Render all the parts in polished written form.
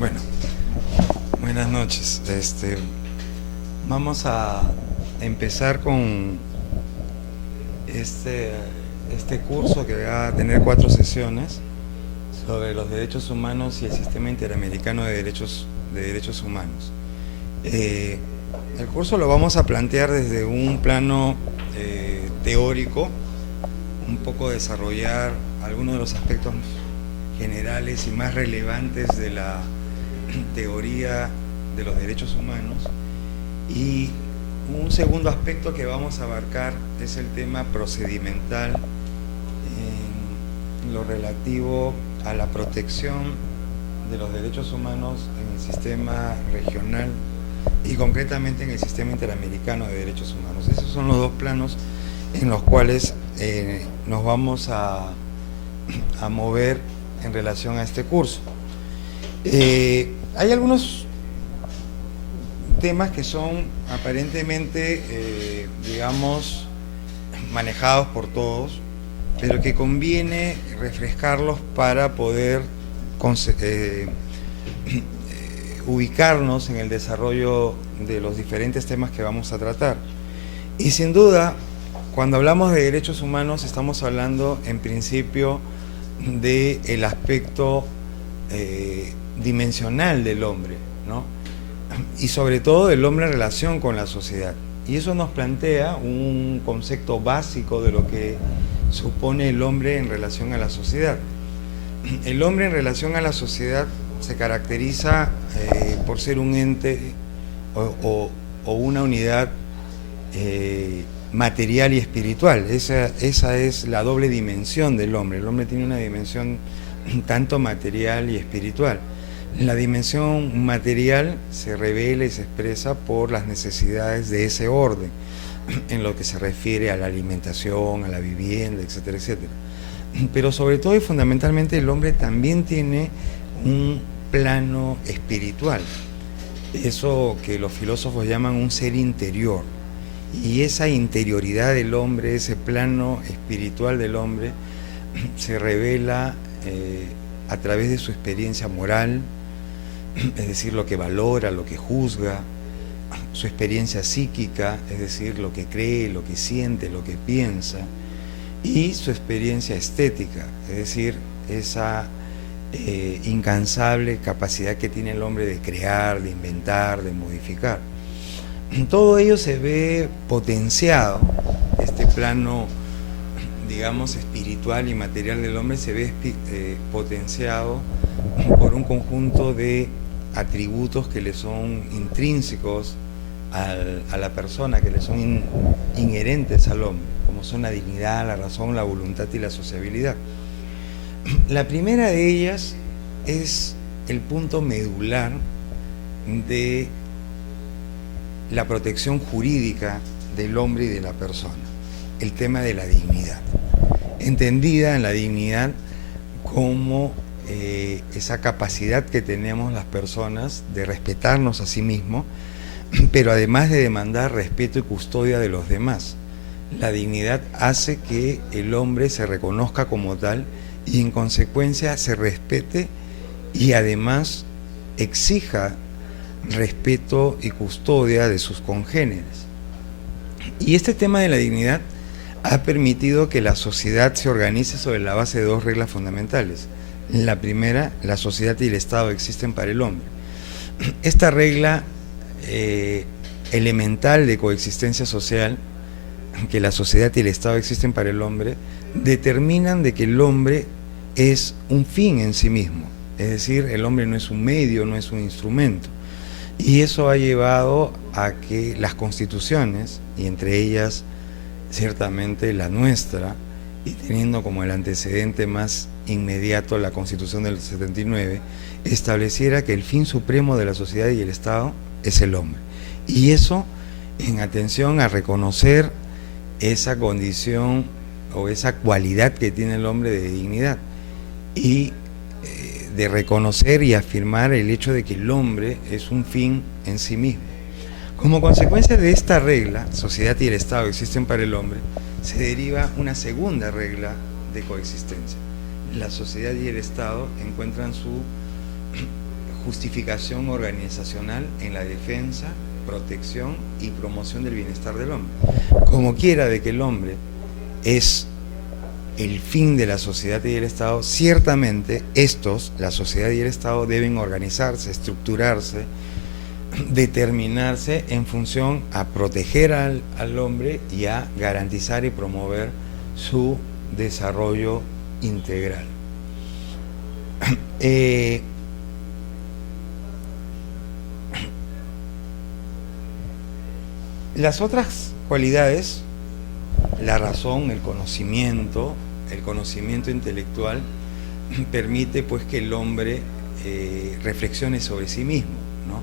Bueno, buenas noches. Vamos a empezar con este curso que va a tener 4 sesiones sobre los derechos humanos y el sistema interamericano de derechos humanos. El curso lo vamos a plantear desde un plano teórico, un poco desarrollar algunos de los aspectos generales y más relevantes de la teoría de los derechos humanos, y un segundo aspecto que vamos a abarcar es el tema procedimental en lo relativo a la protección de los derechos humanos en el sistema regional y concretamente en el sistema interamericano de derechos humanos. Esos son los dos planos en los cuales nos vamos a mover en relación a este curso. Hay algunos temas que son aparentemente, digamos, manejados por todos, pero que conviene refrescarlos para poder ubicarnos en el desarrollo de los diferentes temas que vamos a tratar. Y sin duda, cuando hablamos de derechos humanos, estamos hablando en principio del aspecto dimensional del hombre, ¿no? Y sobre todo del hombre en relación con la sociedad. Y eso nos plantea un concepto básico de lo que supone el hombre en relación a la sociedad. El hombre en relación a la sociedad se caracteriza por ser un ente o una unidad material y espiritual. Esa es la doble dimensión del hombre. El hombre tiene una dimensión tanto material y espiritual. La dimensión material se revela y se expresa por las necesidades de ese orden, en lo que se refiere a la alimentación, a la vivienda, etcétera, etcétera. Pero sobre todo y fundamentalmente el hombre también tiene un plano espiritual, eso que los filósofos llaman un ser interior. Y esa interioridad del hombre, ese plano espiritual del hombre, se revela a través de su experiencia moral, es decir, lo que valora, lo que juzga, su experiencia psíquica, es decir, lo que cree, lo que siente, lo que piensa, y su experiencia estética, es decir, esa incansable capacidad que tiene el hombre de crear, de inventar, de modificar. Todo ello se ve potenciado, este plano, digamos, espiritual y material del hombre se ve potenciado por un conjunto de atributos que le son intrínsecos a la persona, que le son inherentes al hombre, como son la dignidad, la razón, la voluntad y la sociabilidad. La primera de ellas es el punto medular de la protección jurídica del hombre y de la persona, el tema de la dignidad, entendida en la dignidad como esa capacidad que tenemos las personas de respetarnos a sí mismos, pero además de demandar respeto y custodia de los demás. La dignidad hace que el hombre se reconozca como tal y en consecuencia se respete y además exija respeto y custodia de sus congéneres. Y este tema de la dignidad ha permitido que la sociedad se organice sobre la base de 2 reglas fundamentales. La primera, la sociedad y el Estado existen para el hombre. Esta regla elemental de coexistencia social, que la sociedad y el Estado existen para el hombre, determinan de que el hombre es un fin en sí mismo, es decir, el hombre no es un medio, no es un instrumento. Y eso ha llevado a que las constituciones, y entre ellas ciertamente la nuestra, y teniendo como el antecedente más inmediato la Constitución del 79, estableciera que el fin supremo de la sociedad y el Estado es el hombre. Y eso en atención a reconocer esa condición o esa cualidad que tiene el hombre de dignidad y de reconocer y afirmar el hecho de que el hombre es un fin en sí mismo. Como consecuencia de esta regla, sociedad y el Estado existen para el hombre, se deriva una segunda regla de coexistencia. La sociedad y el Estado encuentran su justificación organizacional en la defensa, protección y promoción del bienestar del hombre. Como quiera de que el hombre es el fin de la sociedad y del Estado, ciertamente estos, la sociedad y el Estado, deben organizarse, estructurarse, determinarse en función a proteger al hombre y a garantizar y promover su desarrollo integral. Las otras cualidades, la razón, el conocimiento intelectual, permite pues que el hombre reflexione sobre sí mismo, ¿no?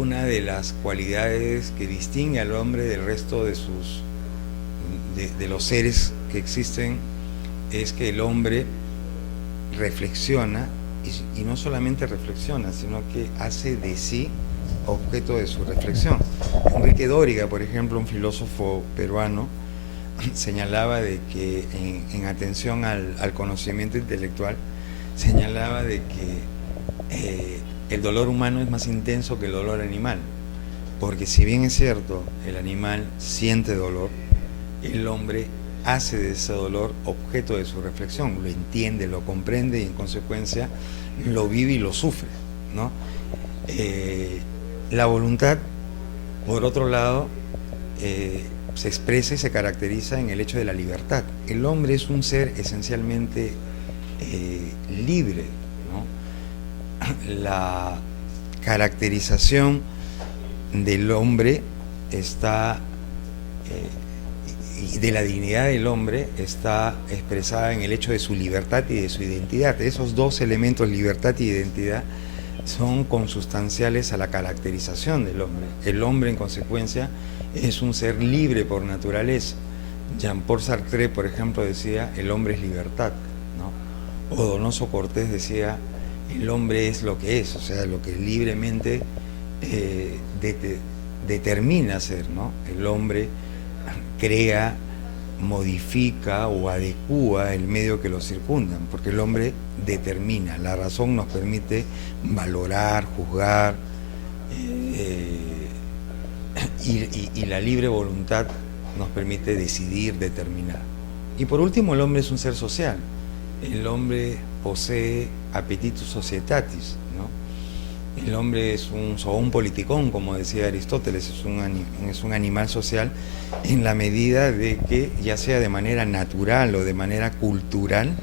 Una de las cualidades que distingue al hombre del resto de los seres que existen es que el hombre reflexiona, y no solamente reflexiona, sino que hace de sí objeto de su reflexión. Enrique Dóriga, por ejemplo, un filósofo peruano, señalaba de que en atención al conocimiento intelectual, señalaba de que el dolor humano es más intenso que el dolor animal, porque si bien es cierto, el animal siente dolor, el hombre hace de ese dolor objeto de su reflexión, lo entiende, lo comprende y en consecuencia lo vive y lo sufre, ¿no? La voluntad, por otro lado, se expresa y se caracteriza en el hecho de la libertad. El hombre es un ser esencialmente libre, ¿no? La caracterización del hombre está, y de la dignidad del hombre, está expresada en el hecho de su libertad y de su identidad. Esos dos elementos, libertad y identidad, son consustanciales a la caracterización del hombre. El hombre, en consecuencia, es un ser libre por naturaleza. Jean-Paul Sartre, por ejemplo, decía, el hombre es libertad, ¿no? O Donoso Cortés decía, el hombre es lo que es, o sea, lo que libremente determina ser, ¿no? El hombre crea, modifica o adecúa el medio que lo circundan, porque el hombre determina, la razón nos permite valorar, juzgar, y la libre voluntad nos permite decidir, determinar. Y por último, el hombre es un ser social. El hombre posee appetitus societatis, ¿no? El hombre es un zoon politikon, como decía Aristóteles, es un animal social en la medida de que, ya sea de manera natural o de manera cultural,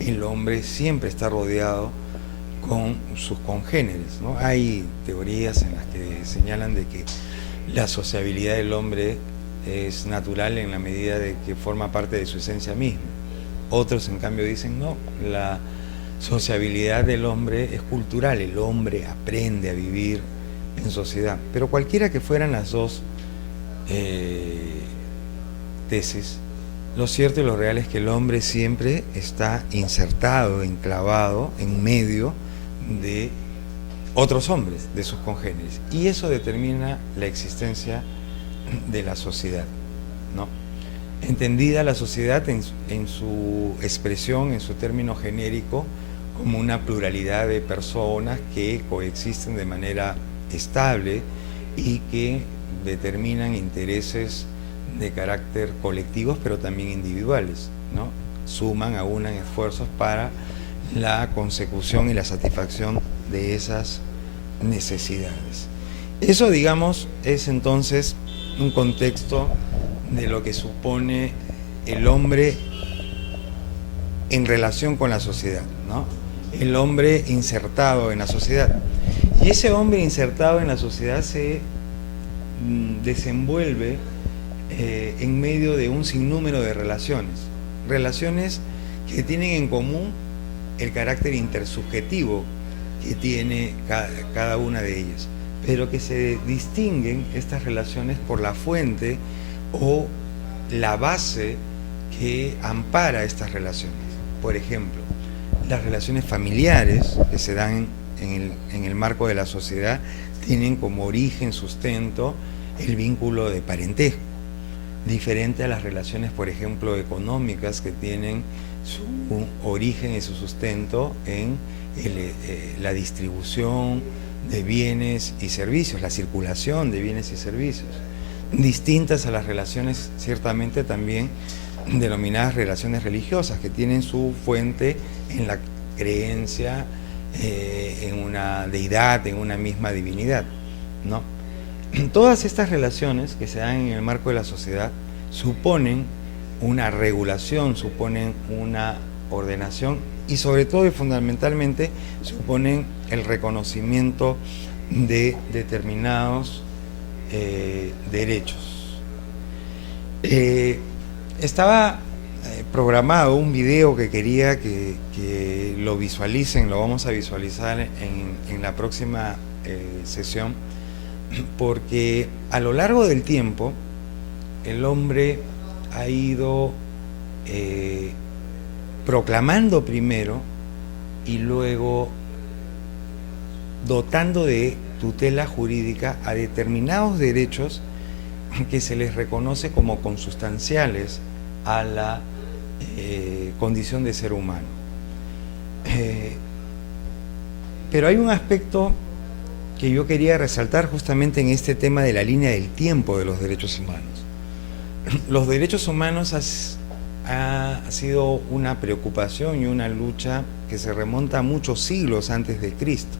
el hombre siempre está rodeado con sus congéneres, ¿no? Hay teorías en las que señalan de que la sociabilidad del hombre es natural en la medida de que forma parte de su esencia misma. Otros, en cambio, dicen no, la sociabilidad del hombre es cultural, el hombre aprende a vivir en sociedad. Pero cualquiera que fueran las dos tesis, lo cierto y lo real es que el hombre siempre está insertado, enclavado en medio de otros hombres, de sus congéneres, y eso determina la existencia de la sociedad, ¿no? Entendida la sociedad en su expresión, en su término genérico, como una pluralidad de personas que coexisten de manera estable y que determinan intereses de carácter colectivos, pero también individuales, ¿no? Suman, aunan esfuerzos para la consecución y la satisfacción de esas necesidades. Eso, digamos, es entonces un contexto de lo que supone el hombre en relación con la sociedad, ¿no? El hombre insertado en la sociedad. Y ese hombre insertado en la sociedad se desenvuelve en medio de un sinnúmero de relaciones que tienen en común el carácter intersubjetivo que tiene cada una de ellas, pero que se distinguen estas relaciones por la fuente o la base que ampara estas relaciones. Por ejemplo, las relaciones familiares que se dan en el marco de la sociedad tienen como origen, sustento, el vínculo de parentesco, diferente a las relaciones, por ejemplo, económicas, que tienen su origen y su sustento en la distribución de bienes y servicios, la circulación de bienes y servicios, distintas a las relaciones ciertamente también denominadas relaciones religiosas, que tienen su fuente en la creencia en una deidad, en una misma divinidad, ¿no? Todas estas relaciones que se dan en el marco de la sociedad suponen una regulación, suponen una ordenación y sobre todo y fundamentalmente suponen el reconocimiento de determinados derechos. Estaba programado un video que quería que lo visualicen, lo vamos a visualizar en la próxima sesión, porque a lo largo del tiempo el hombre ha ido proclamando primero y luego dotando de tutela jurídica a determinados derechos que se les reconoce como consustanciales a la condición de ser humano. Pero hay un aspecto que yo quería resaltar justamente en este tema de la línea del tiempo de los derechos humanos. Los derechos humanos ha sido una preocupación y una lucha que se remonta a muchos siglos antes de Cristo.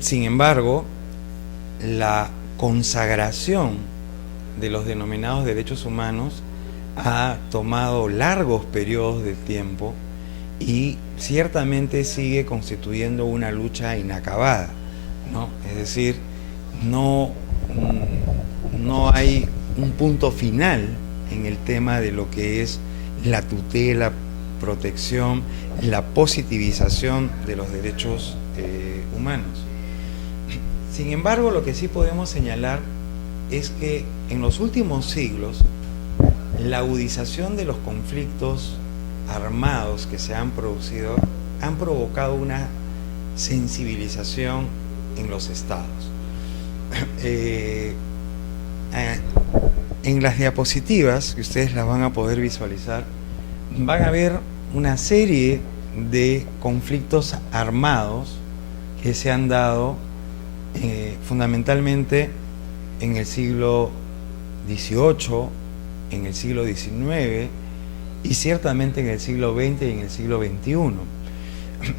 Sin embargo, la consagración de los denominados derechos humanos ha tomado largos periodos de tiempo y ciertamente sigue constituyendo una lucha inacabada, ¿no? Es decir, no hay un punto final en el tema de lo que es la tutela, protección, la positivización de los derechos humanos. Sin embargo, lo que sí podemos señalar es que en los últimos siglos la agudización de los conflictos armados que se han producido han provocado una sensibilización en los estados. En las diapositivas, que ustedes las van a poder visualizar, van a ver una serie de conflictos armados que se han dado fundamentalmente en el siglo XVIII, en el siglo XIX y ciertamente en el siglo XX y en el siglo XXI.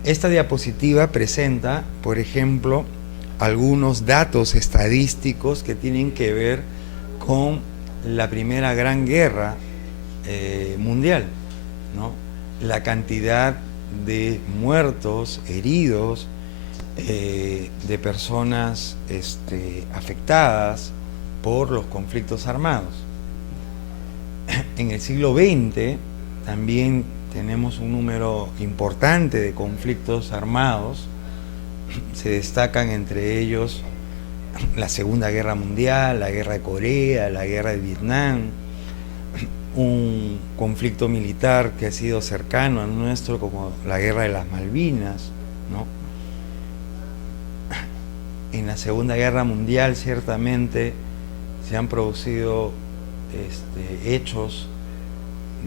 Esta diapositiva presenta, por ejemplo, algunos datos estadísticos que tienen que ver con la Primera Gran Guerra mundial, ¿no? La cantidad de muertos, heridos, de personas afectadas por los conflictos armados. En el siglo XX también tenemos un número importante de conflictos armados. Se destacan entre ellos la Segunda Guerra Mundial, la Guerra de Corea, la Guerra de Vietnam, un conflicto militar que ha sido cercano al nuestro como la Guerra de las Malvinas, ¿no? En la Segunda Guerra Mundial ciertamente se han producido hechos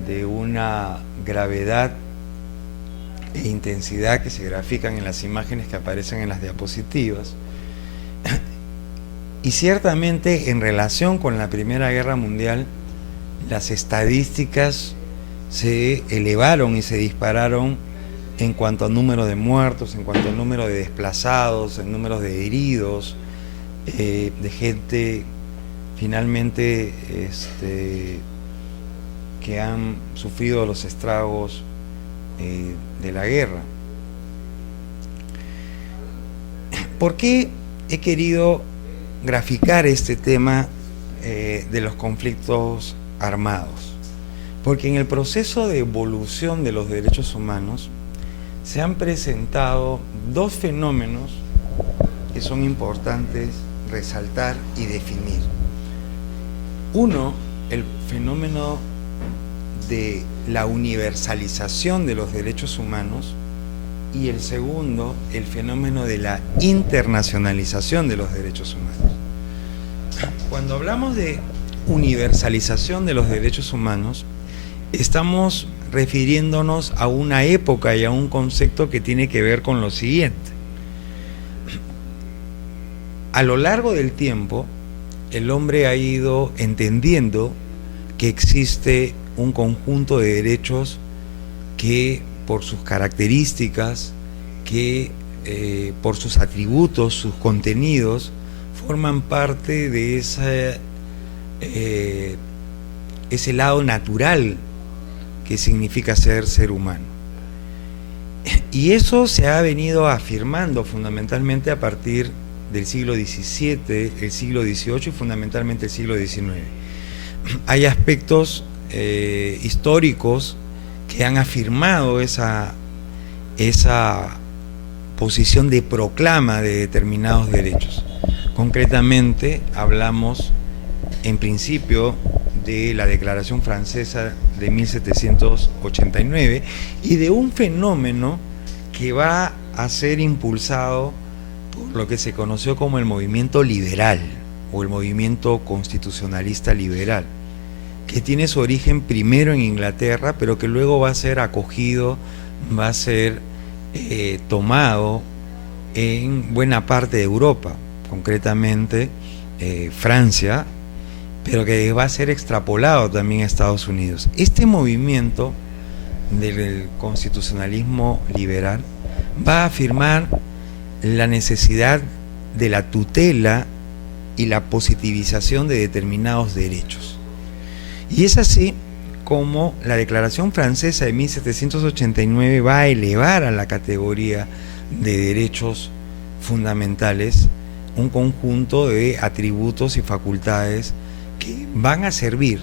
de una gravedad e intensidad que se grafican en las imágenes que aparecen en las diapositivas. Y ciertamente en relación con la Primera Guerra Mundial, las estadísticas se elevaron y se dispararon en cuanto al número de muertos, en cuanto al número de desplazados, en número de heridos, de gente finalmente que han sufrido los estragos de la guerra. ¿Por qué he querido graficar este tema de los conflictos armados? Porque en el proceso de evolución de los derechos humanos se han presentado dos fenómenos que son importantes resaltar y definir. Uno, el fenómeno de la universalización de los derechos humanos, y el segundo, el fenómeno de la internacionalización de los derechos humanos. Cuando hablamos de universalización de los derechos humanos, estamos refiriéndonos a una época y a un concepto que tiene que ver con lo siguiente. A lo largo del tiempo, el hombre ha ido entendiendo que existe un conjunto de derechos que por sus características, que por sus atributos, sus contenidos, forman parte de ese lado natural que significa ser humano. Y eso se ha venido afirmando fundamentalmente a partir del siglo XVII, el siglo XVIII y fundamentalmente el siglo XIX. Hay aspectos históricos que han afirmado esa posición de proclama de determinados derechos. Concretamente, hablamos en principio de la Declaración Francesa de 1789 y de un fenómeno que va a ser impulsado por lo que se conoció como el movimiento liberal o el movimiento constitucionalista liberal, que tiene su origen primero en Inglaterra, pero que luego va a ser acogido, va a ser tomado en buena parte de Europa, concretamente Francia, pero que va a ser extrapolado también a Estados Unidos. Este movimiento del constitucionalismo liberal va a afirmar la necesidad de la tutela y la positivización de determinados derechos. Y es así como la Declaración Francesa de 1789 va a elevar a la categoría de derechos fundamentales un conjunto de atributos y facultades que van a servir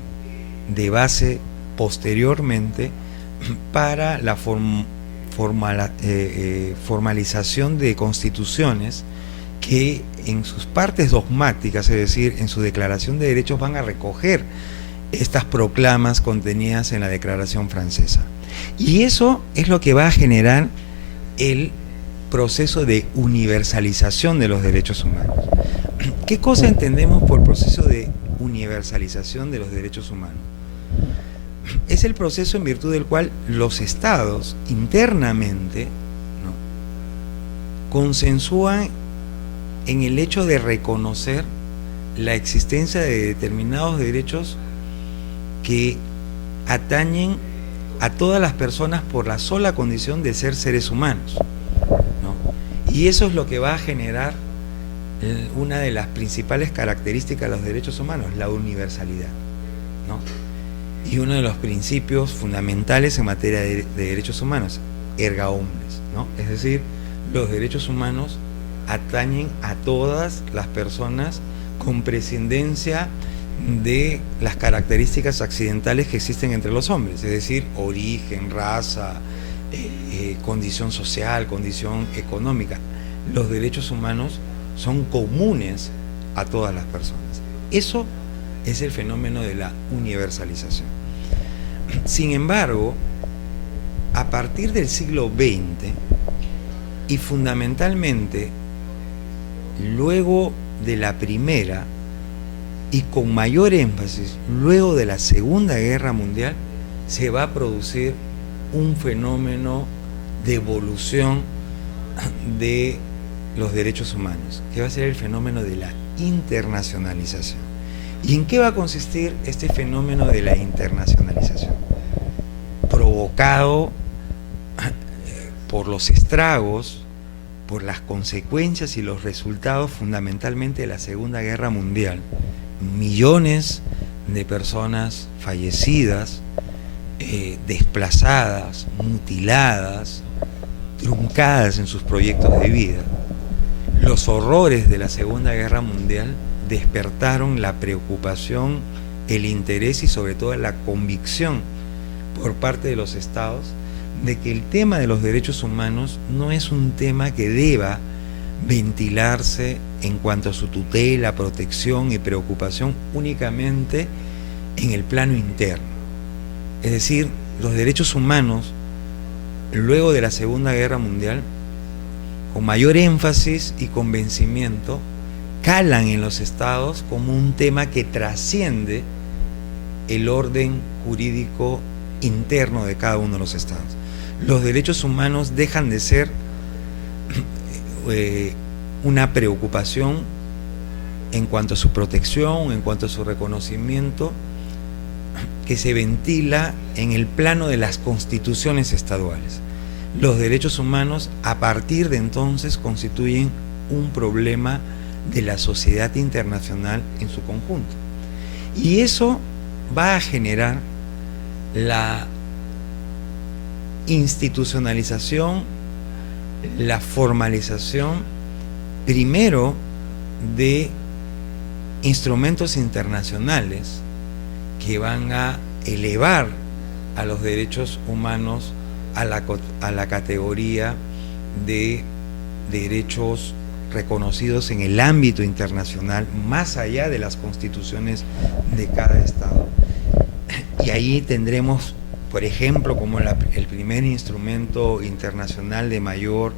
de base posteriormente para la formalización de constituciones que en sus partes dogmáticas, es decir, en su declaración de derechos, van a recoger estas proclamas contenidas en la Declaración Francesa. Y eso es lo que va a generar el proceso de universalización de los derechos humanos. ¿Qué cosa entendemos por proceso de universalización de los derechos humanos? Es el proceso en virtud del cual los estados internamente, ¿no?, consensúan en el hecho de reconocer la existencia de determinados derechos que atañen a todas las personas por la sola condición de ser seres humanos, ¿no? Y eso es lo que va a generar una de las principales características de los derechos humanos, la universalidad, ¿no? Y uno de los principios fundamentales en materia de derechos humanos, erga omnes, ¿no? Es decir, los derechos humanos atañen a todas las personas con prescindencia de las características accidentales que existen entre los hombres, es decir, origen, raza, condición social, condición económica. Los derechos humanos son comunes a todas las personas. Eso es el fenómeno de la universalización. Sin embargo, a partir del siglo XX y fundamentalmente luego de la Primera y con mayor énfasis luego de la Segunda Guerra Mundial, se va a producir un fenómeno de evolución de los derechos humanos, que va a ser el fenómeno de la internacionalización. ¿Y en qué va a consistir este fenómeno de la internacionalización? Provocado por los estragos, por las consecuencias y los resultados fundamentalmente de la Segunda Guerra Mundial. Millones de personas fallecidas, desplazadas, mutiladas, truncadas en sus proyectos de vida. Los horrores de la Segunda Guerra Mundial despertaron la preocupación, el interés y sobre todo la convicción por parte de los estados de que el tema de los derechos humanos no es un tema que deba ventilarse en cuanto a su tutela, protección y preocupación únicamente en el plano interno. Es decir, los derechos humanos, luego de la Segunda Guerra Mundial, con mayor énfasis y convencimiento, calan en los estados como un tema que trasciende el orden jurídico interno de cada uno de los estados. Los derechos humanos dejan de ser una preocupación en cuanto a su protección, en cuanto a su reconocimiento, que se ventila en el plano de las constituciones estaduales. Los derechos humanos a partir de entonces constituyen un problema de la sociedad internacional en su conjunto. Y eso va a generar la institucionalización, la formalización, primero, de instrumentos internacionales que van a elevar a los derechos humanos a la categoría de derechos reconocidos en el ámbito internacional, más allá de las constituciones de cada estado. Y ahí tendremos, por ejemplo, como el primer instrumento internacional de mayor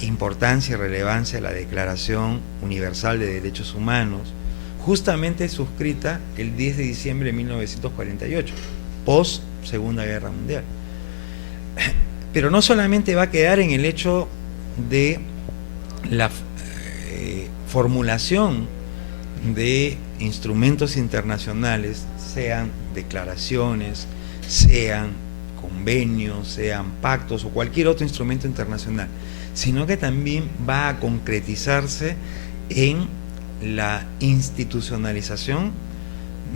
importancia y relevancia, la Declaración Universal de Derechos Humanos, justamente suscrita el 10 de diciembre de 1948, post Segunda Guerra Mundial. Pero no solamente va a quedar en el hecho de la formulación de instrumentos internacionales, sean declaraciones, sean convenios, sean pactos o cualquier otro instrumento internacional, sino que también va a concretizarse en la institucionalización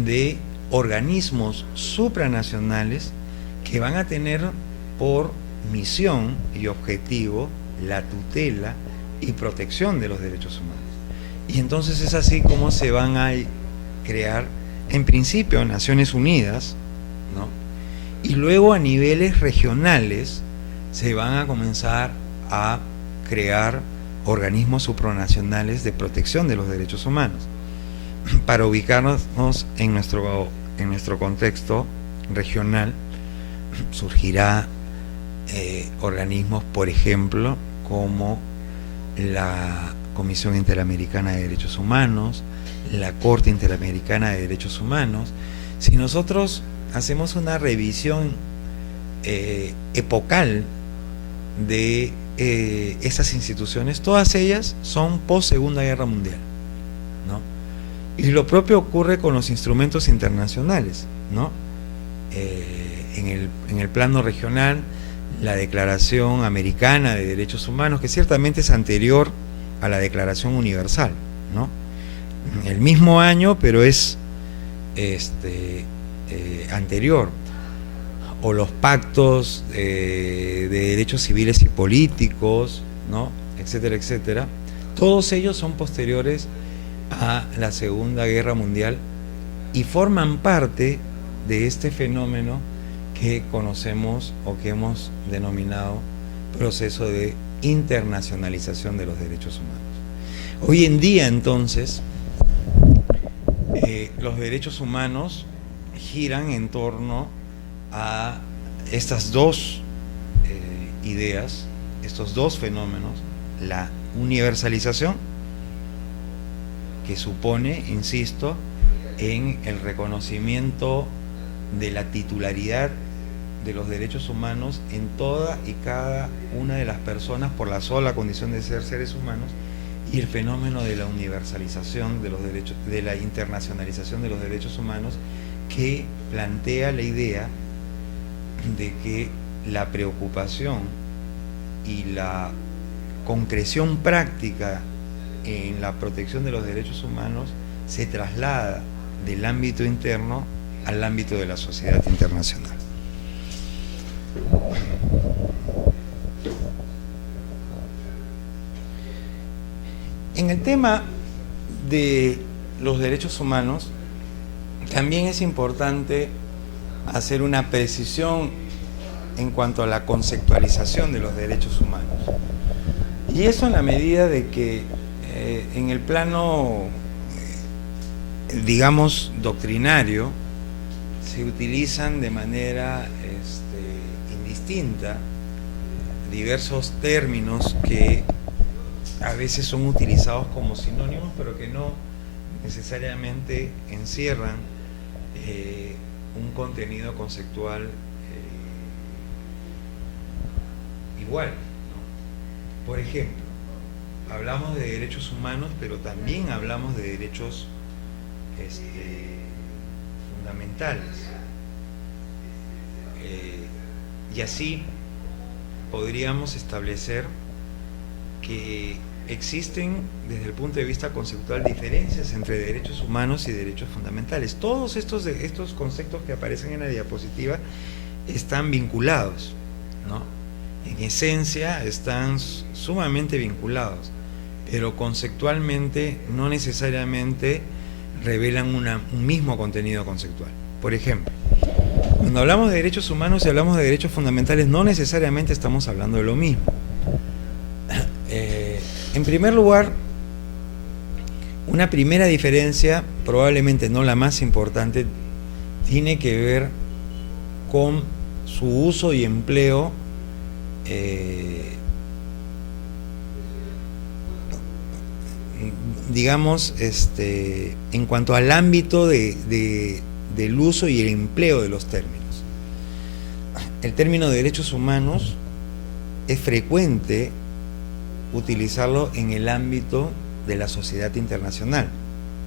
de organismos supranacionales que van a tener por misión y objetivo la tutela y protección de los derechos humanos. Y entonces es así como se van a crear, en principio, Naciones Unidas, ¿no? Y luego a niveles regionales se van a comenzar a crear organismos supranacionales de protección de los derechos humanos. Para ubicarnos en nuestro contexto regional, surgirá organismos, por ejemplo, como la Comisión Interamericana de Derechos Humanos, la Corte Interamericana de Derechos Humanos. Si nosotros hacemos una revisión epocal de esas instituciones, todas ellas son post Segunda Guerra Mundial, ¿no? Y lo propio ocurre con los instrumentos internacionales, ¿no? En el plano regional, la Declaración Americana de Derechos Humanos, que ciertamente es anterior a la Declaración Universal, ¿no? El mismo año, pero es anterior. O los pactos de derechos civiles y políticos, ¿no? Etcétera, etcétera. Todos ellos son posteriores a la Segunda Guerra Mundial y forman parte de este fenómeno que conocemos o que hemos denominado proceso de internacionalización de los derechos humanos. Hoy en día, entonces, los derechos humanos giran en torno a estas dos ideas, estos dos fenómenos: la universalización, que supone, insisto, en el reconocimiento de la titularidad de los derechos humanos en toda y cada una de las personas por la sola condición de ser seres humanos, y el fenómeno de la universalización de los derechos, de la internacionalización de los derechos humanos, que plantea la idea de que la preocupación y la concreción práctica en la protección de los derechos humanos se traslada del ámbito interno al ámbito de la sociedad internacional. En el tema de los derechos humanos, también es importante hacer una precisión en cuanto a la conceptualización de los derechos humanos. Y eso en la medida de que en el plano, digamos, doctrinario, se utilizan de manera indistinta diversos términos que a veces son utilizados como sinónimos, pero que no necesariamente encierran un contenido conceptual igual, ¿no? Por ejemplo, hablamos de derechos humanos, pero también hablamos de derechos fundamentales. Y así podríamos establecer que existen desde el punto de vista conceptual diferencias entre derechos humanos y derechos fundamentales. Todos estos conceptos que aparecen en la diapositiva están vinculados, ¿no? En esencia están sumamente vinculados, pero conceptualmente no necesariamente revelan un mismo contenido conceptual. Por ejemplo, cuando hablamos de derechos humanos y hablamos de derechos fundamentales, no necesariamente estamos hablando de lo mismo. En primer lugar, una primera diferencia, probablemente no la más importante, tiene que ver con su uso y empleo digamos, en cuanto al ámbito del uso y el empleo de los términos. El término de derechos humanos es frecuente utilizarlo en el ámbito de la sociedad internacional,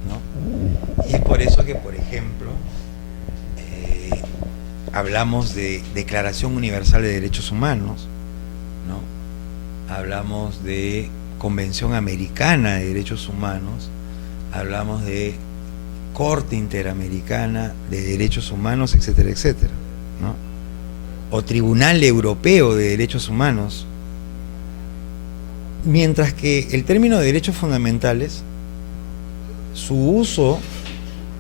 ¿no? Y es por eso que, por ejemplo, hablamos de Declaración Universal de Derechos Humanos, ¿no? Hablamos de Convención Americana de Derechos Humanos, hablamos de Corte Interamericana de Derechos Humanos, etcétera, etcétera, ¿no? O Tribunal Europeo de Derechos Humanos. Mientras que el término de derechos fundamentales, su uso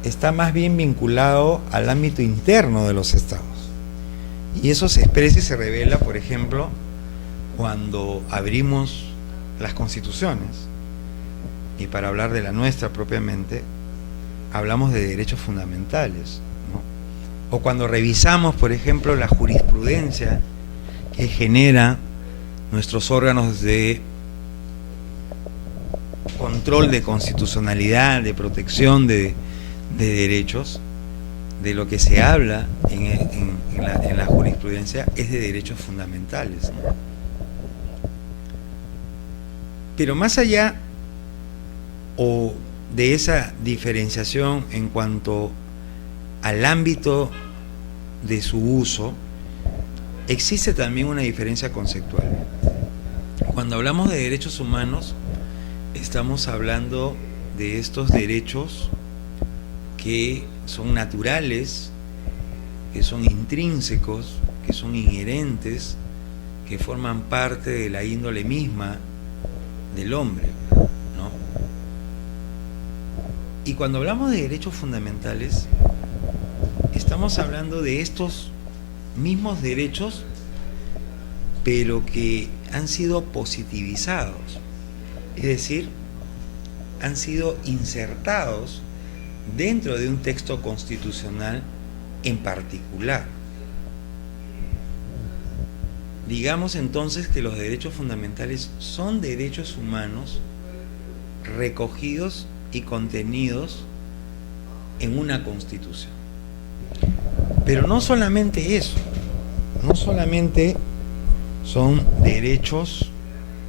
está más bien vinculado al ámbito interno de los estados. Y eso se expresa y se revela, por ejemplo, cuando abrimos las constituciones, y para hablar de la nuestra propiamente, hablamos de derechos fundamentales, ¿no? O cuando revisamos, por ejemplo, la jurisprudencia que genera nuestros órganos de control de constitucionalidad, de protección de derechos, de lo que se habla en la jurisprudencia es de derechos fundamentales, ¿no? Pero más allá o de esa diferenciación en cuanto al ámbito de su uso, existe también una diferencia conceptual. Cuando hablamos de derechos humanos, estamos hablando de estos derechos que son naturales, que son intrínsecos, que son inherentes, que forman parte de la índole misma del hombre, ¿no? Y cuando hablamos de derechos fundamentales, estamos hablando de estos mismos derechos, pero que han sido positivizados, es decir, han sido insertados dentro de un texto constitucional en particular. Digamos entonces que los derechos fundamentales son derechos humanos recogidos y contenidos en una constitución. Pero no solamente eso, no solamente son derechos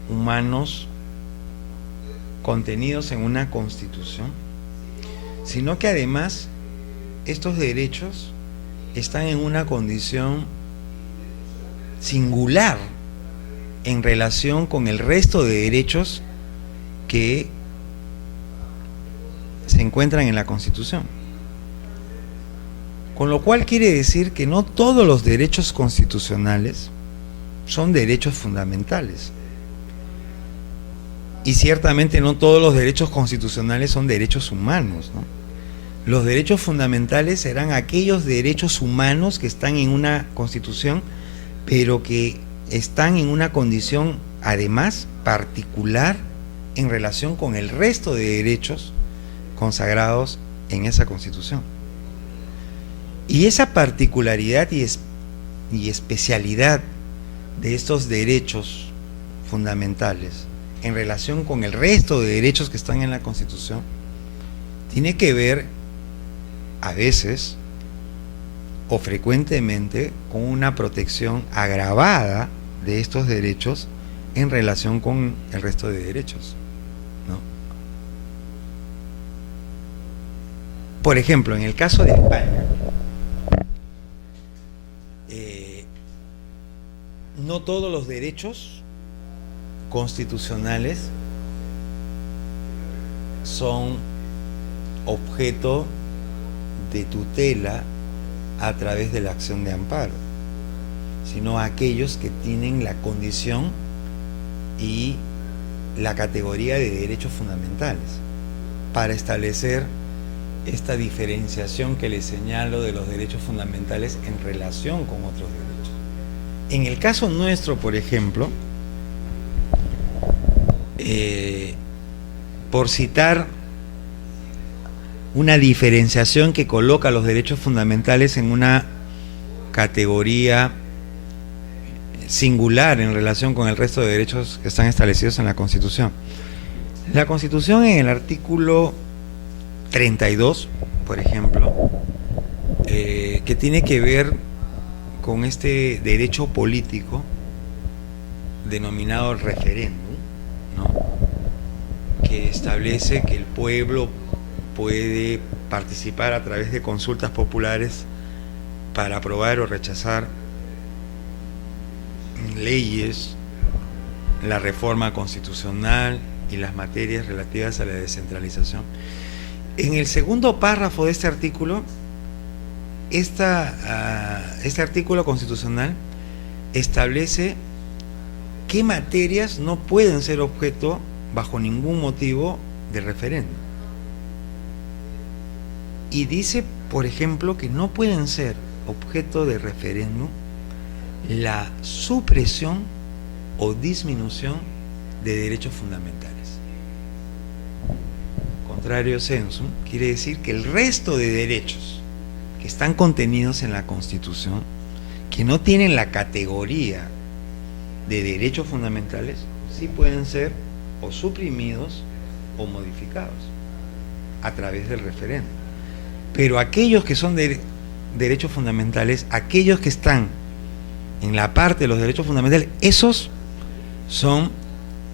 humanos contenidos en una constitución, sino que además estos derechos están en una condición singular en relación con el resto de derechos que se encuentran en la Constitución. Con lo cual quiere decir que no todos los derechos constitucionales son derechos fundamentales. Y ciertamente no todos los derechos constitucionales son derechos humanos, ¿no? Los derechos fundamentales serán aquellos derechos humanos que están en una Constitución, pero que están en una condición, además, particular en relación con el resto de derechos consagrados en esa Constitución. Y esa particularidad y especialidad de estos derechos fundamentales en relación con el resto de derechos que están en la Constitución tiene que ver, a veces, o frecuentemente con una protección agravada de estos derechos en relación con el resto de derechos, ¿no? Por ejemplo, en el caso de España, no todos los derechos constitucionales son objeto de tutela a través de la acción de amparo, sino aquellos que tienen la condición y la categoría de derechos fundamentales, para establecer esta diferenciación que les señalo de los derechos fundamentales en relación con otros derechos. En el caso nuestro, por ejemplo, por citar una diferenciación que coloca los derechos fundamentales en una categoría singular en relación con el resto de derechos que están establecidos en la Constitución. La Constitución, en el artículo 32, por ejemplo, que tiene que ver con este derecho político denominado referéndum, ¿no?, que establece que el pueblo puede participar a través de consultas populares para aprobar o rechazar leyes, la reforma constitucional y las materias relativas a la descentralización. En el segundo párrafo de este artículo, este artículo constitucional establece qué materias no pueden ser objeto bajo ningún motivo de referéndum. Y dice, por ejemplo, que no pueden ser objeto de referéndum la supresión o disminución de derechos fundamentales. Contrario sensum quiere decir que el resto de derechos que están contenidos en la Constitución, que no tienen la categoría de derechos fundamentales, sí pueden ser o suprimidos o modificados a través del referéndum. Pero aquellos que son de derechos fundamentales, aquellos que están en la parte de los derechos fundamentales, esos son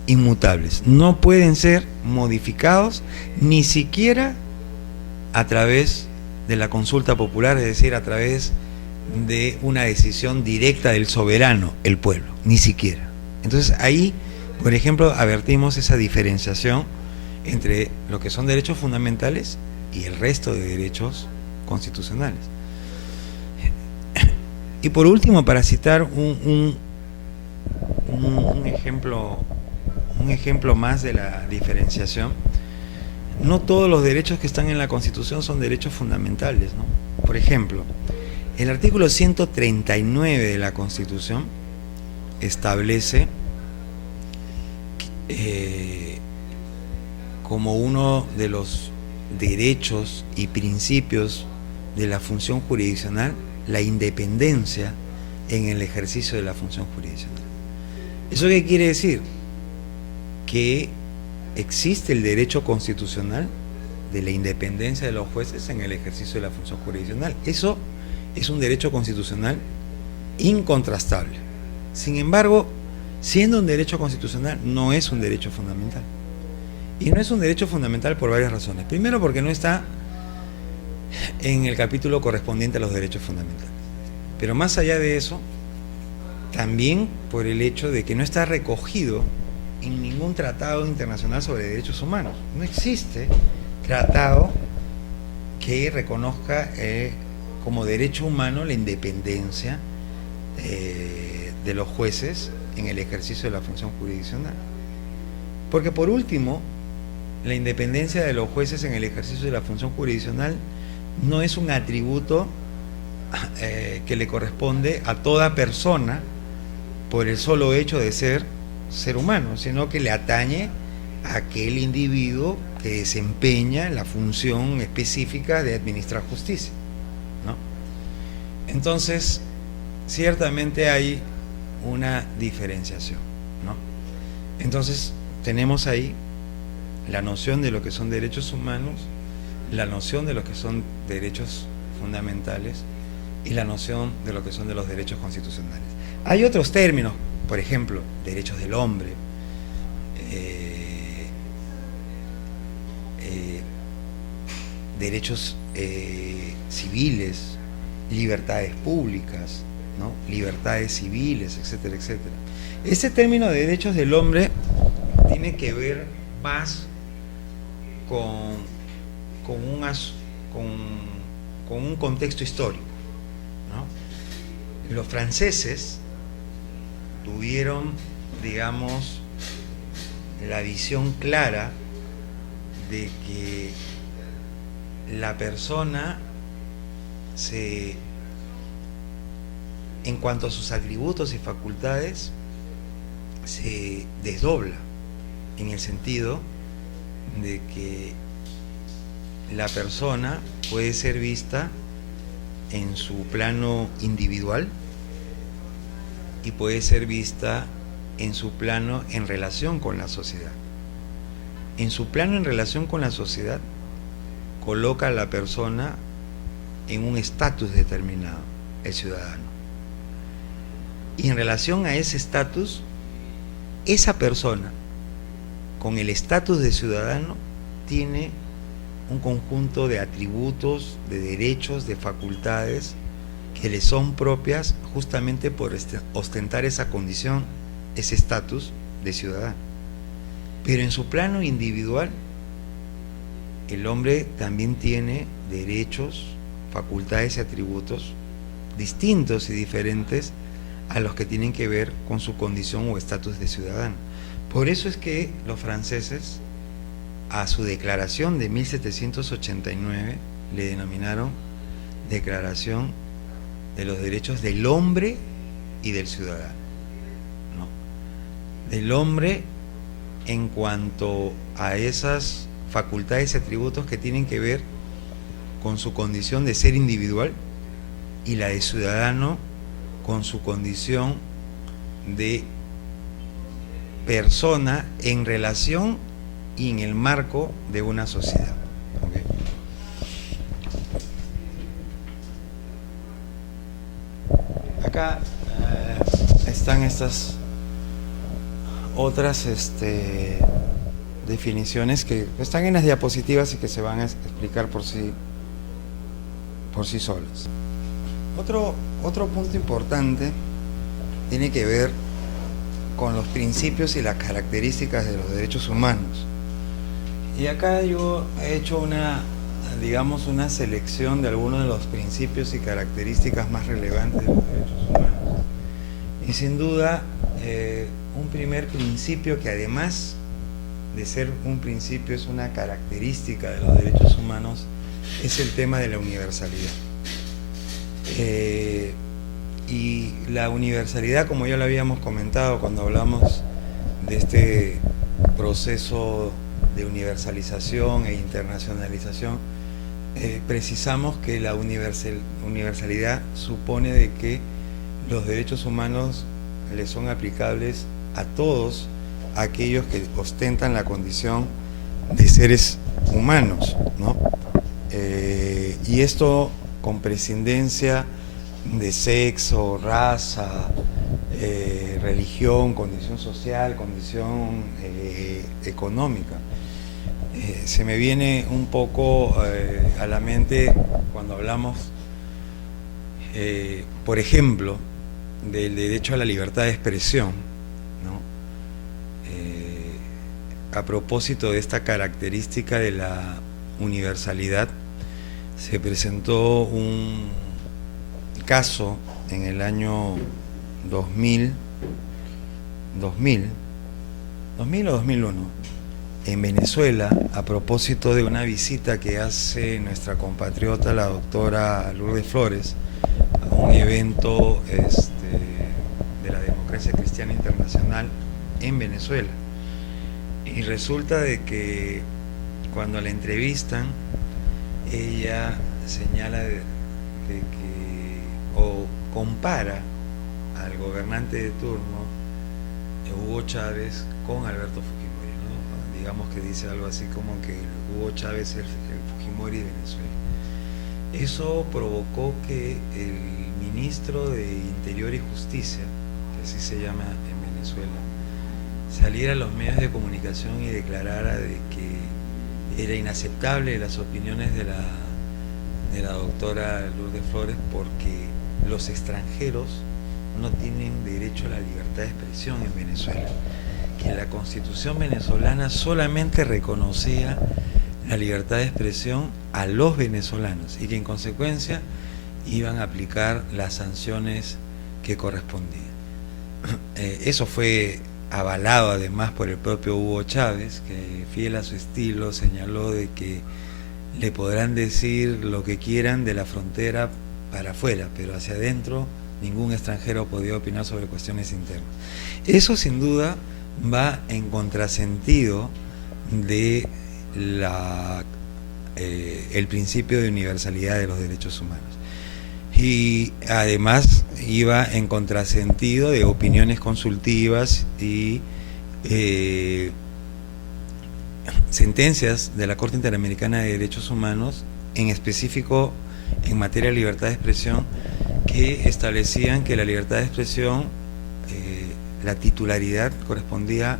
inmutables, no pueden ser modificados ni siquiera a través de la consulta popular, es decir, a través de una decisión directa del soberano, el pueblo, ni siquiera. Entonces ahí, por ejemplo, advertimos esa diferenciación entre lo que son derechos fundamentales y el resto de derechos constitucionales. Y por último, para citar un ejemplo más de la diferenciación, no todos los derechos que están en la Constitución son derechos fundamentales, ¿no? Por ejemplo, el artículo 139 de la Constitución establece como uno de los derechos y principios de la función jurisdiccional la independencia en el ejercicio de la función jurisdiccional. ¿Eso qué quiere decir? Que existe el derecho constitucional de la independencia de los jueces en el ejercicio de la función jurisdiccional. Eso es un derecho constitucional incontrastable. Sin embargo, siendo un derecho constitucional, no es un derecho fundamental. Y no es un derecho fundamental por varias razones. Primero, porque no está en el capítulo correspondiente a los derechos fundamentales. Pero más allá de eso, también por el hecho de que no está recogido en ningún tratado internacional sobre derechos humanos. No existe tratado que reconozca como derecho humano la independencia de los jueces en el ejercicio de la función jurisdiccional. Porque por último, la independencia de los jueces en el ejercicio de la función jurisdiccional no es un atributo que le corresponde a toda persona por el solo hecho de ser humano, sino que le atañe a aquel individuo que desempeña la función específica de administrar justicia, ¿no? Entonces, ciertamente hay una diferenciación, ¿no? Entonces, tenemos ahí la noción de lo que son derechos humanos, la noción de lo que son derechos fundamentales, y la noción de lo que son de los derechos constitucionales. Hay otros términos, por ejemplo, derechos del hombre, derechos civiles, libertades públicas, ¿no? Libertades civiles, etcétera, etcétera. Este término de derechos del hombre tiene que ver más con un contexto histórico, ¿no? Los franceses tuvieron, digamos, la visión clara de que la persona en cuanto a sus atributos y facultades, se desdobla, en el sentido de que la persona puede ser vista en su plano individual y puede ser vista en su plano en relación con la sociedad. En su plano en relación con la sociedad, coloca a la persona en un estatus determinado, el ciudadano. Y en relación a ese estatus, esa persona, con el estatus de ciudadano, tiene un conjunto de atributos, de derechos, de facultades que le son propias justamente por ostentar esa condición, ese estatus de ciudadano. Pero en su plano individual, el hombre también tiene derechos, facultades y atributos distintos y diferentes a los que tienen que ver con su condición o estatus de ciudadano. Por eso es que los franceses, a su declaración de 1789, le denominaron Declaración de los Derechos del Hombre y del Ciudadano, ¿no? Del hombre en cuanto a esas facultades y atributos que tienen que ver con su condición de ser individual, y la de ciudadano con su condición de persona en relación y en el marco de una sociedad. ¿Okay? Acá están estas otras definiciones que están en las diapositivas y que se van a explicar por sí solas. Otro punto importante tiene que ver con los principios y las características de los derechos humanos. Y acá yo he hecho una selección de algunos de los principios y características más relevantes de los derechos humanos. Y sin duda, un primer principio que además de ser un principio es una característica de los derechos humanos, es el tema de la universalidad. Y la universalidad, como ya lo habíamos comentado cuando hablamos de este proceso de universalización e internacionalización, precisamos que la universalidad supone de que los derechos humanos le son aplicables a todos aquellos que ostentan la condición de seres humanos, ¿no? Y esto con prescindencia de sexo, raza, religión, condición social, condición económica. Se me viene un poco a la mente cuando hablamos, por ejemplo, del derecho a la libertad de expresión, ¿no? A propósito de esta característica de la universalidad, se presentó un caso en el año 2000 o 2001 en Venezuela, a propósito de una visita que hace nuestra compatriota, la doctora Lourdes Flores, a un evento de la Democracia Cristiana Internacional en Venezuela. Y resulta de que cuando la entrevistan, ella señala o compara al gobernante de turno, Hugo Chávez, con Alberto Fujimori, ¿no? Digamos que dice algo así como que Hugo Chávez es el Fujimori de Venezuela. Eso provocó que el ministro de Interior y Justicia, que así se llama en Venezuela, saliera a los medios de comunicación y declarara de que era inaceptable las opiniones de la doctora Lourdes Flores, porque los extranjeros no tienen derecho a la libertad de expresión en Venezuela, que la Constitución venezolana solamente reconocía la libertad de expresión a los venezolanos y que en consecuencia iban a aplicar las sanciones que correspondían. Eso fue avalado además por el propio Hugo Chávez, que fiel a su estilo señaló de que le podrán decir lo que quieran de la frontera para afuera, pero hacia adentro ningún extranjero podía opinar sobre cuestiones internas. Eso sin duda va en contrasentido de el principio de universalidad de los derechos humanos. Y además iba en contrasentido de opiniones consultivas y sentencias de la Corte Interamericana de Derechos Humanos, en específico en materia de libertad de expresión, que establecían que la libertad de expresión, la titularidad correspondía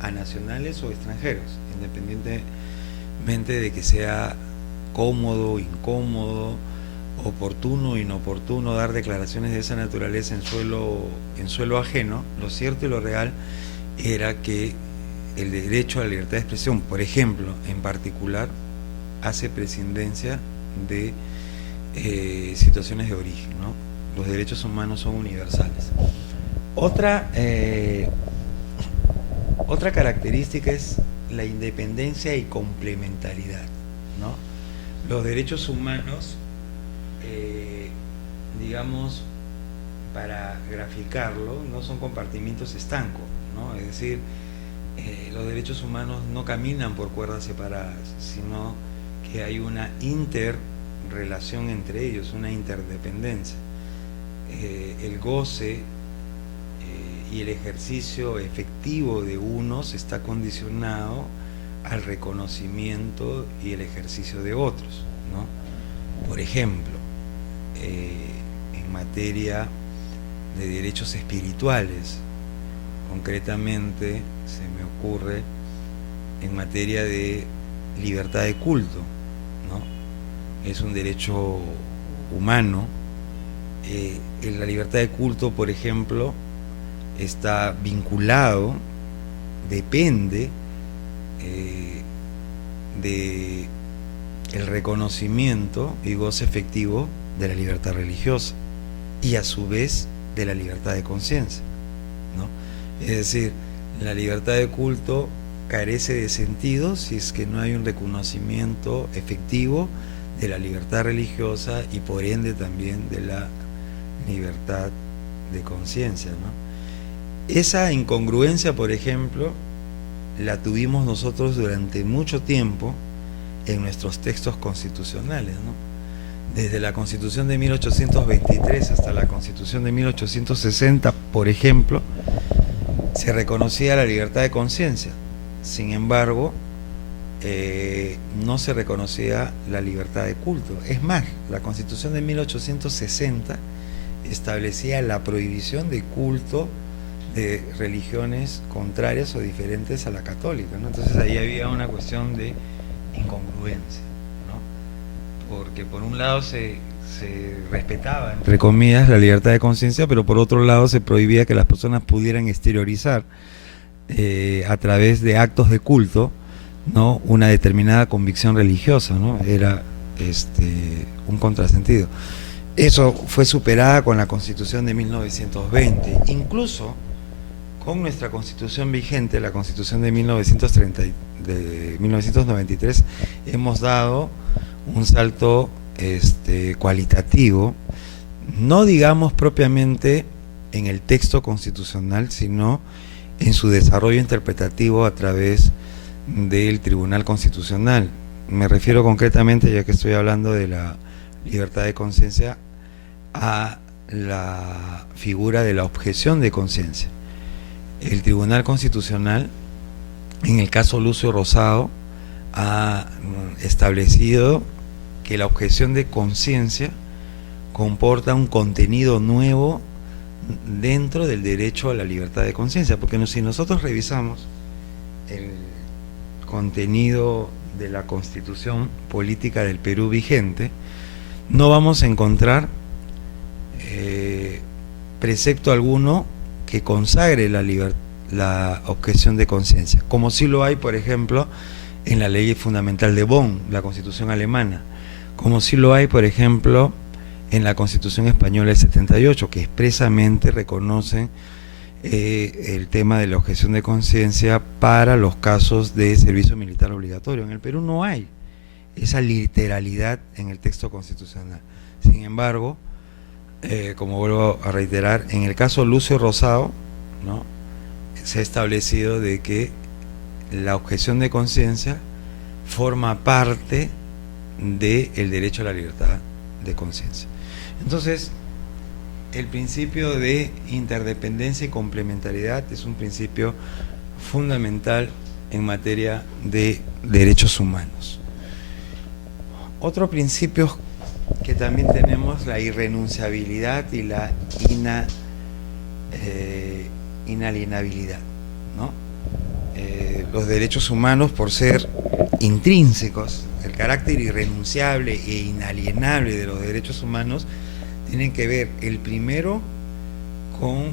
a nacionales o extranjeros, independientemente de que sea cómodo, incómodo, oportuno o inoportuno dar declaraciones de esa naturaleza en suelo ajeno. Lo cierto y lo real era que el derecho a la libertad de expresión, por ejemplo, en particular, hace prescindencia de situaciones de origen, ¿no? Los derechos humanos son universales. Otra característica es la independencia y complementariedad, ¿no? Los derechos humanos, digamos, para graficarlo, no son compartimientos estancos, ¿no? Es decir, los derechos humanos no caminan por cuerdas separadas, sino que hay una interrelación entre ellos, una interdependencia. El goce y el ejercicio efectivo de unos está condicionado al reconocimiento y el ejercicio de otros, ¿no? Por ejemplo, en materia de derechos espirituales, concretamente se me ocurre en materia de libertad de culto, ¿no? Es un derecho humano. La libertad de culto, por ejemplo, está vinculado, depende de el reconocimiento y goce efectivo de la libertad religiosa y a su vez de la libertad de conciencia, ¿no? Es decir, la libertad de culto carece de sentido si es que no hay un reconocimiento efectivo de la libertad religiosa y por ende también de la libertad de conciencia, ¿no? Esa incongruencia, por ejemplo, la tuvimos nosotros durante mucho tiempo en nuestros textos constitucionales, ¿no? Desde la Constitución de 1823 hasta la Constitución de 1860, por ejemplo, se reconocía la libertad de conciencia. Sin embargo, no se reconocía la libertad de culto. Es más, la Constitución de 1860 establecía la prohibición de culto de religiones contrarias o diferentes a la católica, ¿no? Entonces ahí había una cuestión de incongruencia, ¿no? Porque por un lado se respetaba, entre comillas, la libertad de conciencia, pero por otro lado se prohibía que las personas pudieran exteriorizar a través de actos de culto, ¿no?, una determinada convicción religiosa, ¿no? Era un contrasentido. Eso fue superada con la Constitución de 1920, incluso con nuestra Constitución vigente, la Constitución de 1993, hemos dado un salto cualitativo, no digamos propiamente en el texto constitucional, sino en su desarrollo interpretativo a través del Tribunal Constitucional. Me refiero concretamente, ya que estoy hablando de la libertad de conciencia, a la figura de la objeción de conciencia. El Tribunal Constitucional, en el caso Lucio Rosado, ha establecido que la objeción de conciencia comporta un contenido nuevo dentro del derecho a la libertad de conciencia, porque si nosotros revisamos el contenido de la Constitución política del Perú vigente, no vamos a encontrar precepto alguno que consagre la objeción de conciencia, como sí lo hay, por ejemplo, en la Ley Fundamental de Bonn, la Constitución alemana, como sí lo hay, por ejemplo, en la Constitución española del 78, que expresamente reconocen el tema de la objeción de conciencia para los casos de servicio militar obligatorio. En el Perú no hay esa literalidad en el texto constitucional. Sin embargo, como vuelvo a reiterar, en el caso Lucio Rosado, ¿no?, se ha establecido de que la objeción de conciencia forma parte del derecho a la libertad de conciencia. Entonces, el principio de interdependencia y complementariedad es un principio fundamental en materia de derechos humanos. Otro principio que también tenemos, la irrenunciabilidad y la inalienabilidad, ¿no? Los derechos humanos, por ser intrínsecos, el carácter irrenunciable e inalienable de los derechos humanos, tienen que ver, el primero, con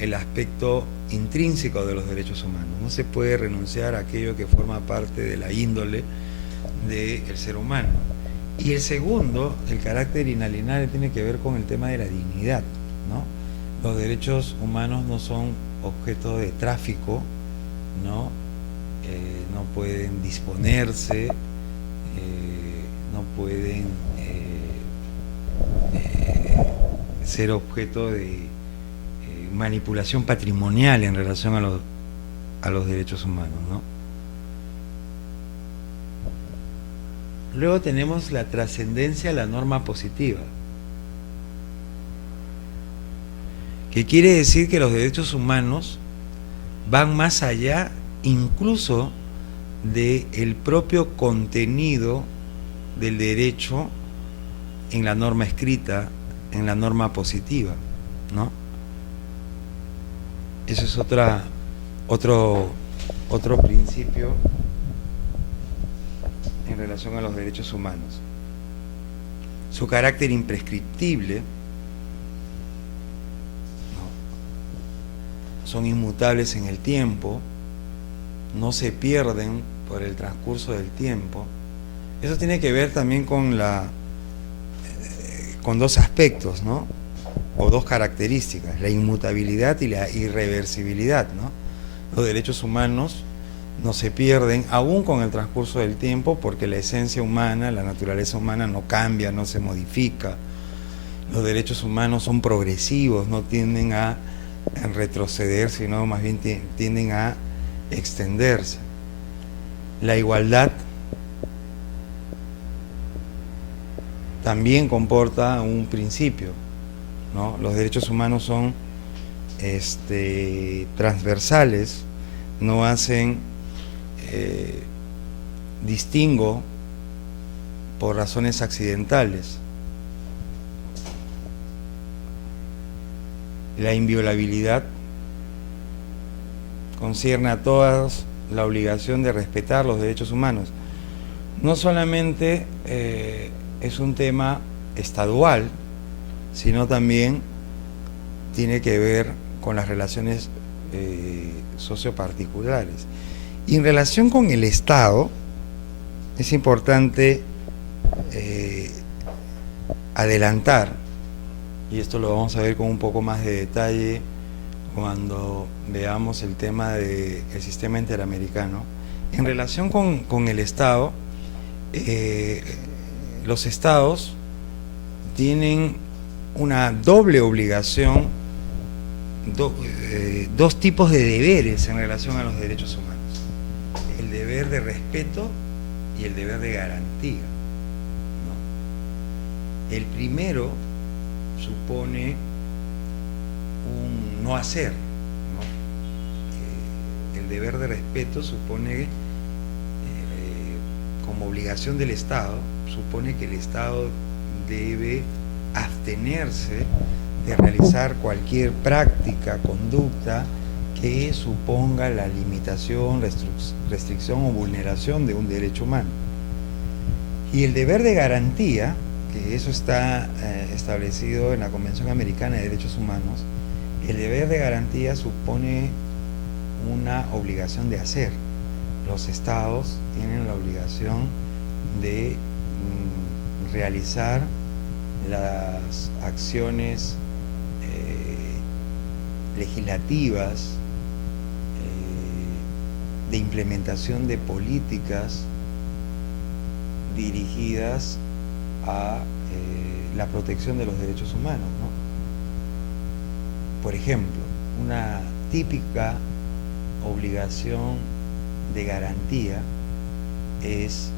el aspecto intrínseco de los derechos humanos. No se puede renunciar a aquello que forma parte de la índole del ser humano. Y el segundo, el carácter inalienable, tiene que ver con el tema de la dignidad, ¿no? Los derechos humanos no son objeto de tráfico, ¿no? No pueden disponerse, no pueden ser objeto de manipulación patrimonial en relación a los derechos humanos, ¿no? Luego tenemos la trascendencia de la norma positiva, que quiere decir que los derechos humanos van más allá incluso del propio contenido del derecho en la norma escrita, en la norma positiva, ¿no? Eso es otro principio en relación a los derechos humanos. Su carácter imprescriptible, ¿no? Son inmutables en el tiempo, no se pierden por el transcurso del tiempo. Eso tiene que ver también con dos aspectos, ¿no?, o dos características, la inmutabilidad y la irreversibilidad, ¿no? Los derechos humanos no se pierden aún con el transcurso del tiempo, porque la esencia humana, la naturaleza humana no cambia, no se modifica. Los derechos humanos son progresivos, no tienden a retroceder, sino más bien tienden a extenderse. La igualdad también comporta un principio, ¿no? Los derechos humanos son transversales, no hacen distingo por razones accidentales. La inviolabilidad concierne a todas la obligación de respetar los derechos humanos. No solamente es un tema estadual, sino también tiene que ver con las relaciones socioparticulares. Y en relación con el Estado, es importante adelantar, y esto lo vamos a ver con un poco más de detalle cuando veamos el tema del sistema interamericano. En relación con el Estado, los Estados tienen una doble obligación, dos tipos de deberes en relación a los derechos humanos: el deber de respeto y el deber de garantía, ¿no? El primero supone un no hacer, ¿no? El deber de respeto supone como obligación del Estado, supone que el Estado debe abstenerse de realizar cualquier práctica, conducta que suponga la limitación, restricción o vulneración de un derecho humano. Y el deber de garantía, que eso está establecido en la Convención Americana de Derechos Humanos, el deber de garantía supone una obligación de hacer. Los estados tienen la obligación de realizar las acciones legislativas, de implementación de políticas dirigidas a la protección de los derechos humanos, ¿no? Por ejemplo, una típica obligación de garantía es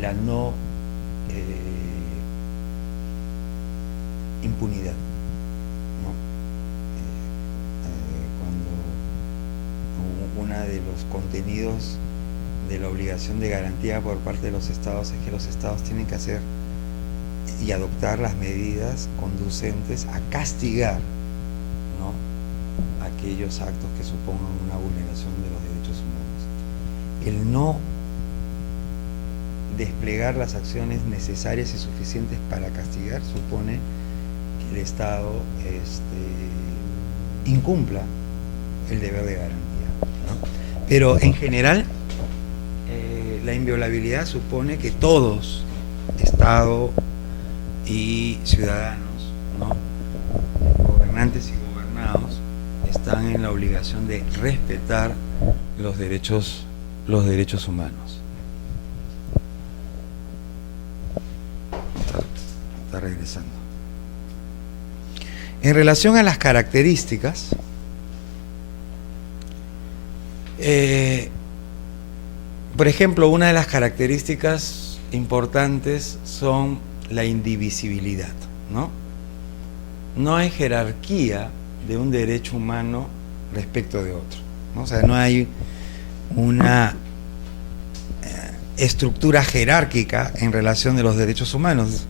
la no impunidad, ¿no? Cuando uno de los contenidos de la obligación de garantía por parte de los estados es que los estados tienen que hacer y adoptar las medidas conducentes a castigar, ¿no?, aquellos actos que supongan una vulneración de los derechos humanos. El no desplegar las acciones necesarias y suficientes para castigar supone que el Estado incumpla el deber de garantía, ¿no? Pero en general la inviolabilidad supone que todos, Estado y ciudadanos, ¿no?, gobernantes y gobernados, están en la obligación de respetar los derechos humanos. Está regresando. En relación a las características, por ejemplo, una de las características importantes son la indivisibilidad, ¿no? No hay jerarquía de un derecho humano respecto de otro, ¿no? O sea, no hay una estructura jerárquica en relación de los derechos humanos.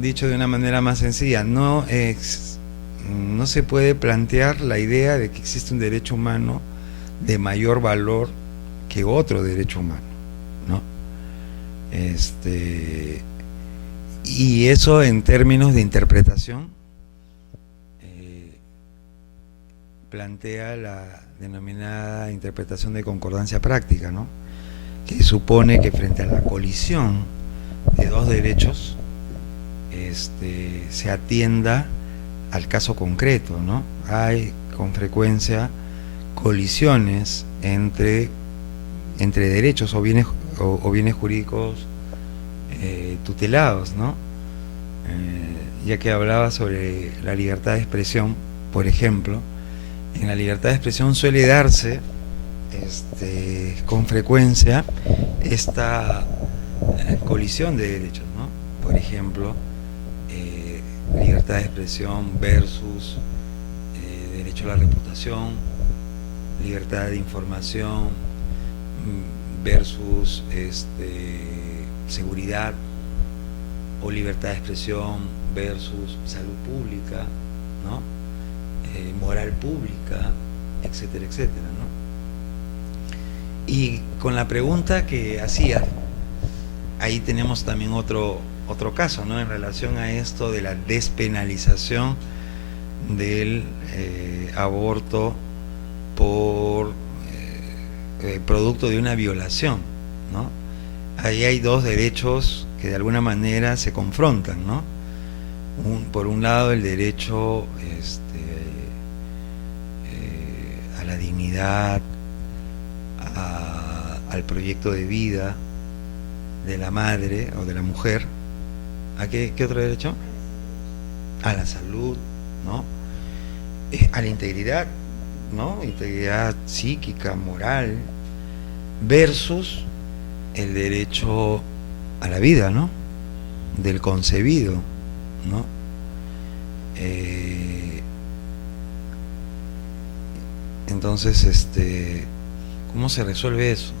Dicho de una manera más sencilla, no se puede plantear la idea de que existe un derecho humano de mayor valor que otro derecho humano, ¿no? Y eso en términos de interpretación plantea la denominada interpretación de concordancia práctica, ¿no?, que supone que frente a la colisión de dos derechos se atienda al caso concreto, ¿no? Hay con frecuencia colisiones entre derechos o bienes jurídicos tutelados, ¿no? Ya que hablaba sobre la libertad de expresión, por ejemplo, en la libertad de expresión suele darse con frecuencia esta colisión de derechos, ¿no? Por ejemplo, libertad de expresión versus derecho a la reputación, libertad de información versus seguridad, o libertad de expresión versus salud pública, ¿no?, moral pública, etcétera, etcétera, ¿no? Y con la pregunta que hacía, ahí tenemos también otro caso, ¿no?, en relación a esto de la despenalización del aborto por producto de una violación, ¿no? Ahí hay dos derechos que de alguna manera se confrontan, ¿no? Por un lado, el derecho a la dignidad, al proyecto de vida de la madre o de la mujer. ¿A qué otro derecho? A la salud, ¿no? A la integridad, ¿no? Integridad psíquica, moral, versus el derecho a la vida, ¿no?, del concebido, ¿no? Entonces, ¿cómo se resuelve eso?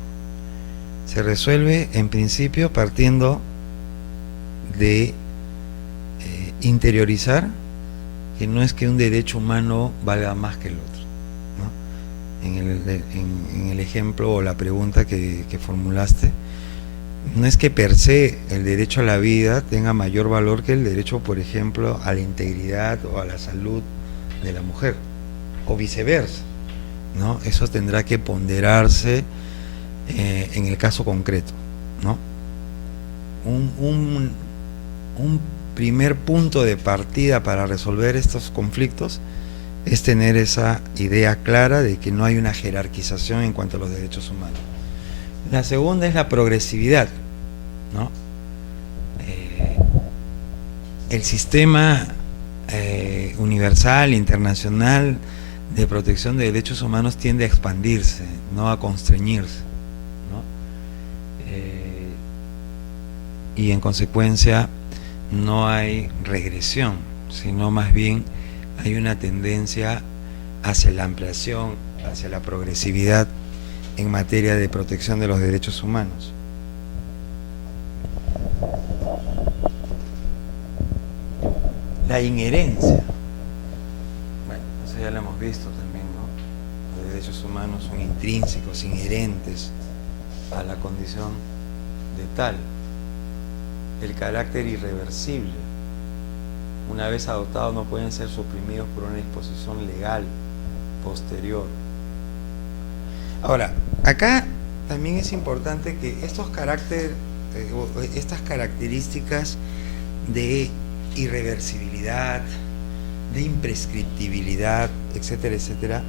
se resuelve en principio partiendo de interiorizar que no es que un derecho humano valga más que el otro, ¿no? En el ejemplo o la pregunta que formulaste, no es que per se el derecho a la vida tenga mayor valor que el derecho, por ejemplo, a la integridad o a la salud de la mujer, o viceversa, ¿no? Eso tendrá que ponderarse en el caso concreto, ¿no? Un primer punto de partida para resolver estos conflictos es tener esa idea clara de que no hay una jerarquización en cuanto a los derechos humanos. La segunda es la progresividad, ¿no? El sistema universal, internacional de protección de derechos humanos tiende a expandirse, no a constreñirse, ¿no? Y en consecuencia no hay regresión, sino más bien hay una tendencia hacia la ampliación, hacia la progresividad en materia de protección de los derechos humanos. La inherencia, bueno, eso ya lo hemos visto también, ¿no? Los derechos humanos son intrínsecos, inherentes a la condición de tal. El carácter irreversible, una vez adoptados, no pueden ser suprimidos por una disposición legal posterior. Ahora, acá también es importante que estas características de irreversibilidad, de imprescriptibilidad, etcétera, etcétera,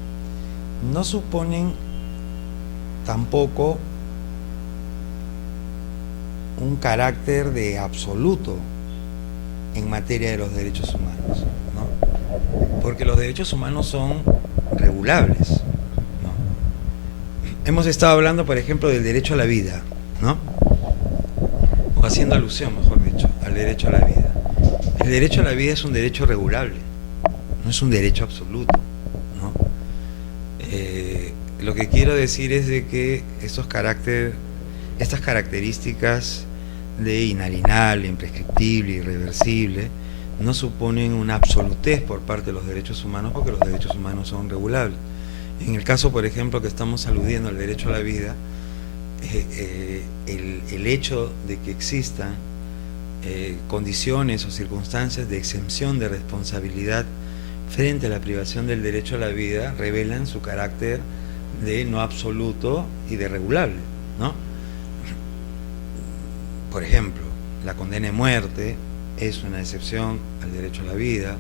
no suponen tampoco un carácter de absoluto en materia de los derechos humanos, ¿no? Porque los derechos humanos son regulables, ¿no? Hemos estado hablando, por ejemplo, del derecho a la vida, ¿no? O haciendo alusión, mejor dicho, al derecho a la vida. El derecho a la vida es un derecho regulable, no es un derecho absoluto, ¿no? Lo que quiero decir es de que estas características de inalienable, imprescriptible, irreversible, no suponen una absolutez por parte de los derechos humanos, porque los derechos humanos son regulables. En el caso, por ejemplo, que estamos aludiendo al derecho a la vida, el hecho de que existan condiciones o circunstancias de exención de responsabilidad frente a la privación del derecho a la vida revelan su carácter de no absoluto y de regulable, ¿no? Por ejemplo, la condena de muerte es una excepción al derecho a la vida.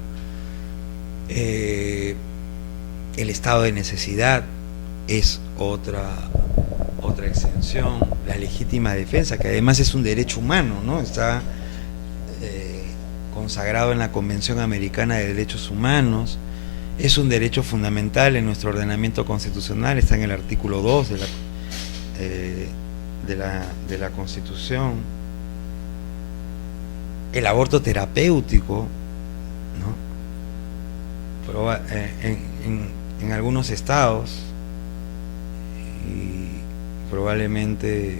El estado de necesidad es otra exención. La legítima defensa, que además es un derecho humano, ¿no? Está consagrado en la Convención Americana de Derechos Humanos, es un derecho fundamental en nuestro ordenamiento constitucional, está en el artículo 2 de la Constitución. El aborto terapéutico, ¿no? En algunos estados, y probablemente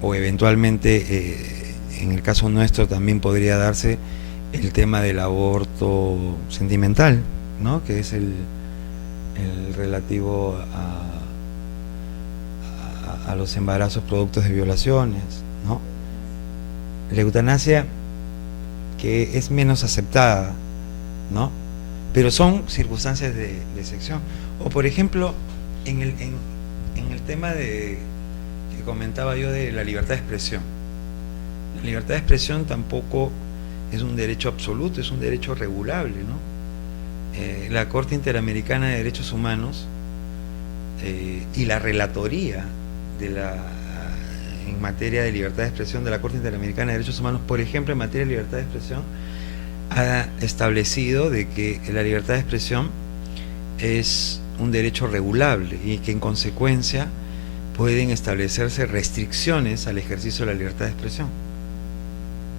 o eventualmente en el caso nuestro también podría darse el tema del aborto sentimental, ¿no? Que es el relativo a los embarazos productos de violaciones, ¿no? La eutanasia, que es menos aceptada, ¿no? Pero son circunstancias de excepción. O por ejemplo, en el tema que comentaba yo de la libertad de expresión. La libertad de expresión tampoco es un derecho absoluto, es un derecho regulable, ¿no? La Corte Interamericana de Derechos Humanos y la relatoría en materia de libertad de expresión de la Corte Interamericana de Derechos Humanos, por ejemplo, en materia de libertad de expresión, ha establecido de que la libertad de expresión es un derecho regulable y que en consecuencia pueden establecerse restricciones al ejercicio de la libertad de expresión.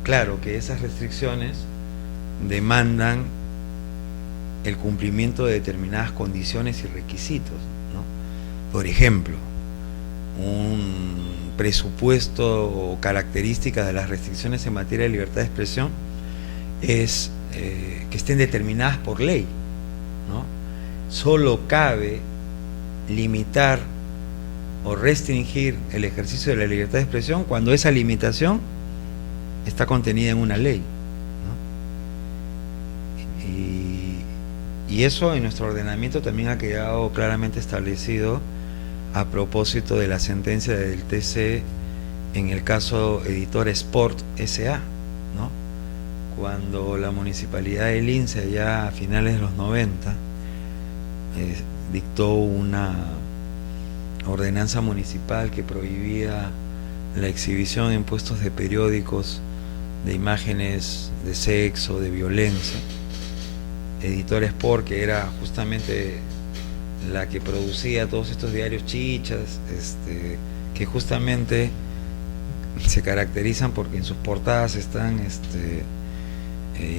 Claro que esas restricciones demandan el cumplimiento de determinadas condiciones y requisitos, ¿no? Por ejemplo, un presupuesto o característica de las restricciones en materia de libertad de expresión es que estén determinadas por ley, ¿no? Solo cabe limitar o restringir el ejercicio de la libertad de expresión cuando esa limitación está contenida en una ley, ¿no? Y eso en nuestro ordenamiento también ha quedado claramente establecido a propósito de la sentencia del TC en el caso Editor Sport S.A., ¿no? Cuando la municipalidad de Lince, ya a finales de los 90, dictó una ordenanza municipal que prohibía la exhibición en puestos de periódicos de imágenes de sexo, de violencia. Editor Sport, que era justamente la que producía todos estos diarios chichas, que justamente se caracterizan porque en sus portadas están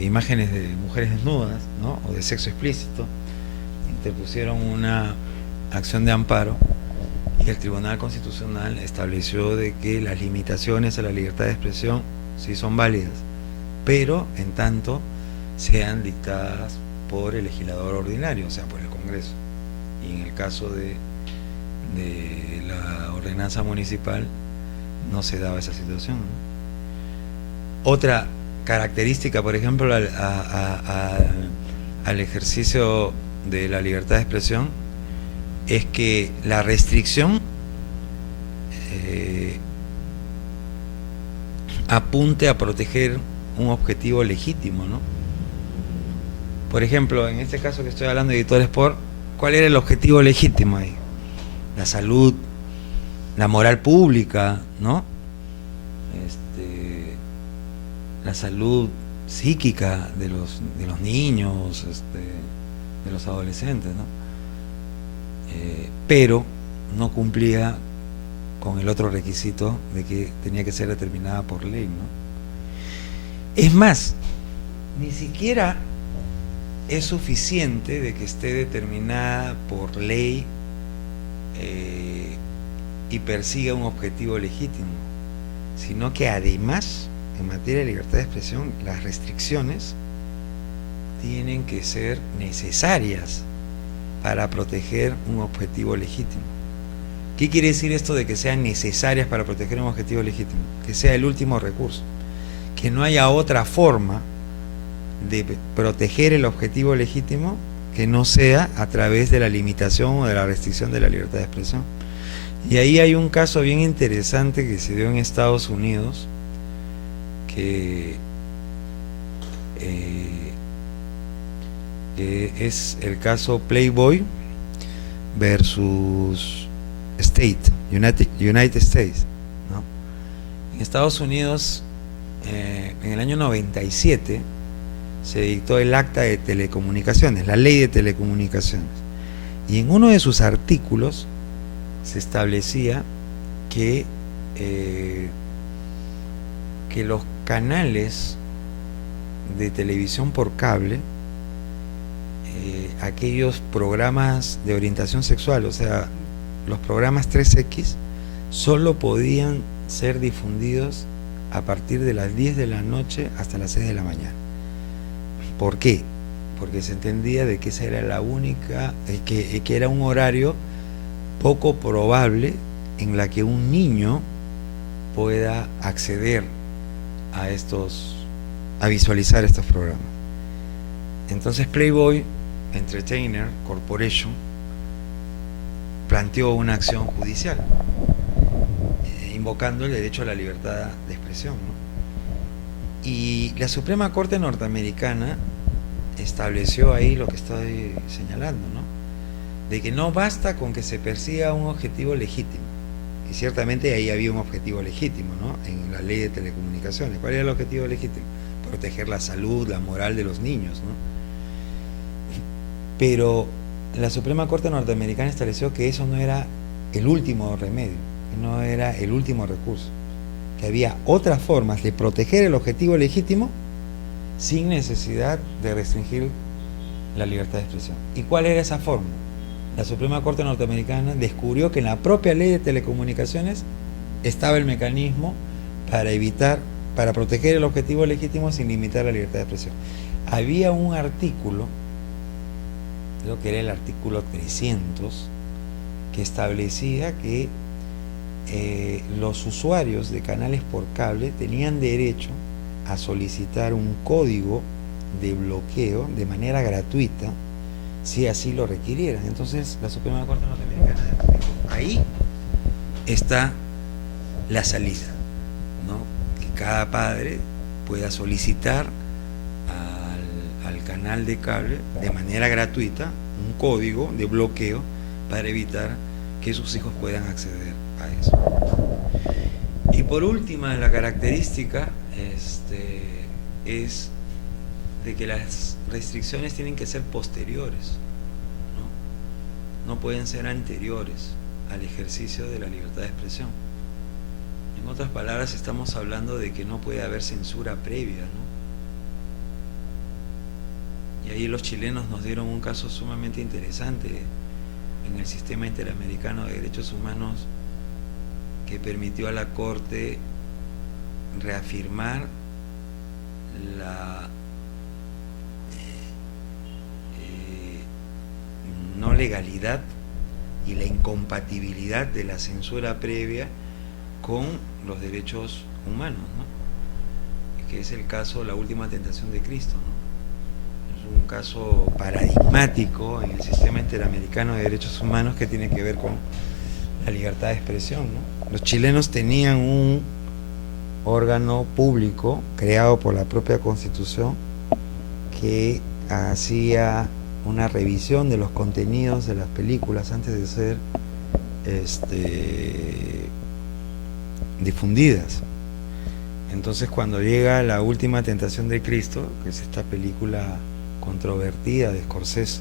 imágenes de mujeres desnudas, ¿no? O de sexo explícito, interpusieron una acción de amparo y el Tribunal Constitucional estableció de que las limitaciones a la libertad de expresión sí son válidas, pero en tanto sean dictadas por el legislador ordinario, o sea, por el Congreso. Y en el caso de la ordenanza municipal no se daba esa situación, ¿no? Otra característica, por ejemplo, al ejercicio de la libertad de expresión es que la restricción apunte a proteger un objetivo legítimo, ¿no? Por ejemplo, en este caso que estoy hablando de Editor Sport, ¿cuál era el objetivo legítimo ahí? La salud, la moral pública, ¿no? La salud psíquica de los niños, de los adolescentes, ¿no? Pero no cumplía con el otro requisito de que tenía que ser determinada por ley, ¿no? Es más, ni siquiera es suficiente de que esté determinada por ley y persiga un objetivo legítimo, sino que además, en materia de libertad de expresión, las restricciones tienen que ser necesarias para proteger un objetivo legítimo. ¿Qué quiere decir esto de que sean necesarias para proteger un objetivo legítimo? Que sea el último recurso, que no haya otra forma de proteger el objetivo legítimo que no sea a través de la limitación o de la restricción de la libertad de expresión. Y ahí hay un caso bien interesante que se dio en Estados Unidos, que es el caso Playboy versus United States, ¿no? En Estados Unidos, en el año 97, se dictó el Acta de Telecomunicaciones, la Ley de Telecomunicaciones, y en uno de sus artículos se establecía que los canales de televisión por cable, aquellos programas de orientación sexual, o sea, los programas 3X, solo podían ser difundidos a partir de las 10 de la noche hasta las 6 de la mañana. ¿Por qué? Porque se entendía de que esa era la única, que era un horario poco probable en la que un niño pueda acceder a visualizar estos programas. Entonces Playboy Entertainer Corporation planteó una acción judicial invocando el derecho a la libertad de expresión, ¿no? Y la Suprema Corte norteamericana estableció ahí lo que estoy señalando, ¿no? De que no basta con que se persiga un objetivo legítimo, y ciertamente ahí había un objetivo legítimo, ¿no? En la Ley de Telecomunicaciones. ¿Cuál era el objetivo legítimo? Proteger la salud, la moral de los niños, ¿no? Pero la Suprema Corte norteamericana estableció que eso no era el último remedio, que no era el último recurso, que había otras formas de proteger el objetivo legítimo sin necesidad de restringir la libertad de expresión. ¿Y cuál era esa forma? la Suprema Corte norteamericana descubrió que en la propia ley de telecomunicaciones estaba el mecanismo para evitar, para proteger el objetivo legítimo sin limitar la libertad de expresión. Había un artículo, creo que era el artículo 300, que establecía que los usuarios de canales por cable tenían derecho a solicitar un código de bloqueo de manera gratuita si así lo requirieran. Entonces la Suprema Corte norteamericana dijo, ahí está la salida, ¿no? Que cada padre pueda solicitar al canal de cable de manera gratuita un código de bloqueo para evitar que sus hijos puedan acceder a eso. Y por última, la característica es de que las restricciones tienen que ser posteriores, ¿no? No pueden ser anteriores al ejercicio de la libertad de expresión. En otras palabras, estamos hablando de que no puede haber censura previa, ¿no? Y ahí los chilenos nos dieron un caso sumamente interesante en el sistema interamericano de derechos humanos que permitió a la Corte reafirmar la no legalidad y la incompatibilidad de la censura previa con los derechos humanos, ¿no? Que es el caso, la última tentación de Cristo, ¿no? Es un caso paradigmático en el sistema interamericano de derechos humanos que tiene que ver con la libertad de expresión, ¿no? Los chilenos tenían un órgano público creado por la propia Constitución que hacía una revisión de los contenidos de las películas antes de ser difundidas. Entonces, cuando llega La última tentación de Cristo, que es esta película controvertida de Scorsese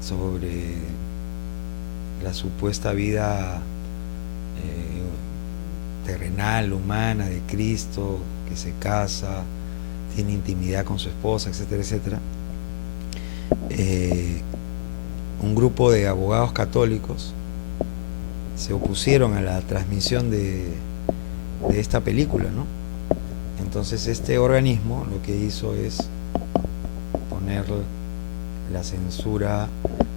sobre la supuesta vida terrenal, humana de Cristo, que se casa, tiene intimidad con su esposa, etcétera, etcétera, un grupo de abogados católicos se opusieron a la transmisión de esta película, ¿no? Entonces este organismo lo que hizo es poner la censura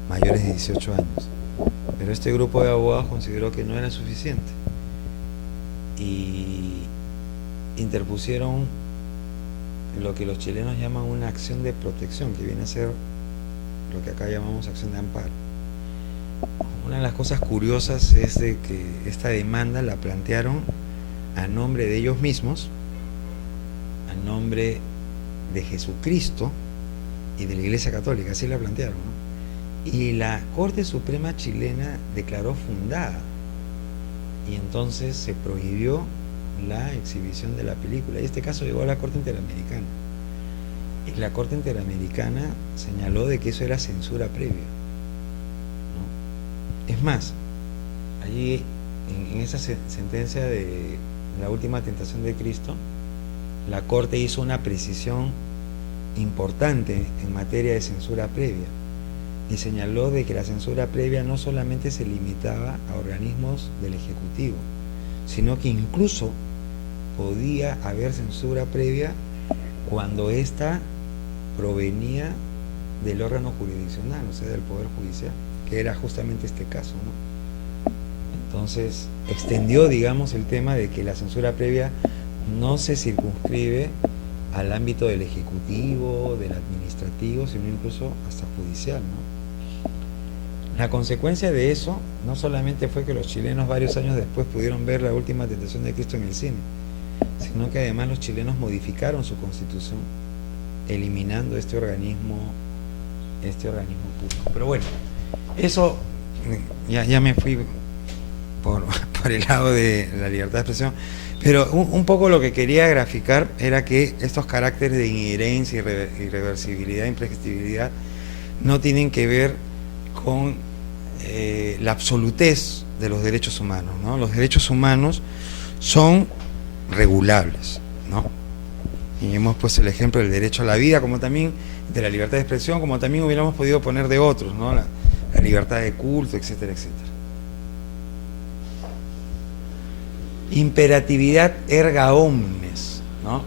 mayores de 18 años, pero este grupo de abogados consideró que no era suficiente y interpusieron lo que los chilenos llaman una acción de protección, que viene a ser lo que acá llamamos acción de amparo. Una de las cosas curiosas es de que esta demanda la plantearon a nombre de ellos mismos, a nombre de Jesucristo y de la Iglesia Católica, así la plantearon, ¿no? Y la Corte Suprema chilena declaró fundada, y entonces se prohibió la exhibición de la película, y este caso llegó a la Corte Interamericana, y la Corte Interamericana señaló de que eso era censura previa, ¿no? Es más, allí en esa sentencia de La última tentación de Cristo, la Corte hizo una precisión importante en materia de censura previa y señaló de que la censura previa no solamente se limitaba a organismos del Ejecutivo, sino que incluso podía haber censura previa cuando ésta provenía del órgano jurisdiccional, o sea, del Poder Judicial, que era justamente este caso, ¿no? Entonces extendió, digamos, el tema de que la censura previa no se circunscribe al ámbito del Ejecutivo, del Administrativo, sino incluso hasta judicial, ¿no? La consecuencia de eso no solamente fue que los chilenos varios años después pudieron ver La última tentación de Cristo en el cine, sino que además los chilenos modificaron su constitución eliminando este organismo público. Pero bueno, eso ya me fui por el lado de la libertad de expresión, pero un poco lo que quería graficar era que estos caracteres de inherencia, irreversibilidad, imprescriptibilidad no tienen que ver con la absolutez de los derechos humanos, ¿no? Los derechos humanos son regulables, ¿no? Y hemos puesto el ejemplo del derecho a la vida, como también de la libertad de expresión, como también hubiéramos podido poner de otros, ¿no? la libertad de culto, etcétera, etcétera. Imperatividad erga omnes, ¿no?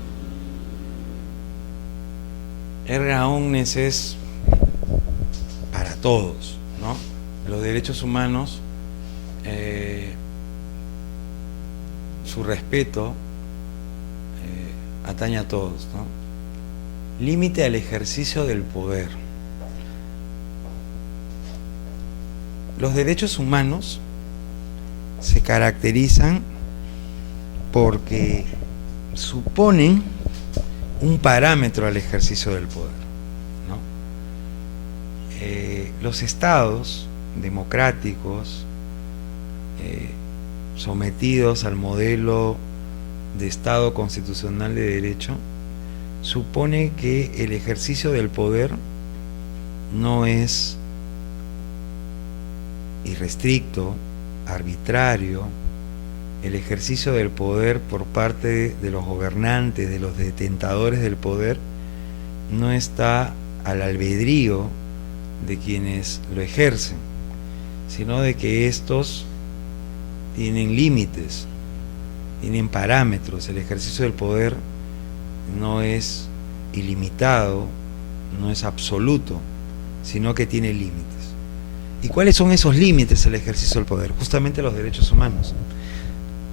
Erga omnes es para todos, ¿no? Los derechos humanos, su respeto atañe a todos, ¿no? Límite al ejercicio del poder. Los derechos humanos se caracterizan porque suponen un parámetro al ejercicio del poder, ¿no? Los estados democráticos sometidos al modelo de Estado constitucional de derecho supone que el ejercicio del poder no es irrestricto, arbitrario. El ejercicio del poder por parte de los gobernantes, de los detentadores del poder, no está al albedrío de quienes lo ejercen, sino de que estos tienen límites, tienen parámetros. El ejercicio del poder no es ilimitado, no es absoluto, sino que tiene límites. ¿Y cuáles son esos límites al ejercicio del poder? Justamente los derechos humanos,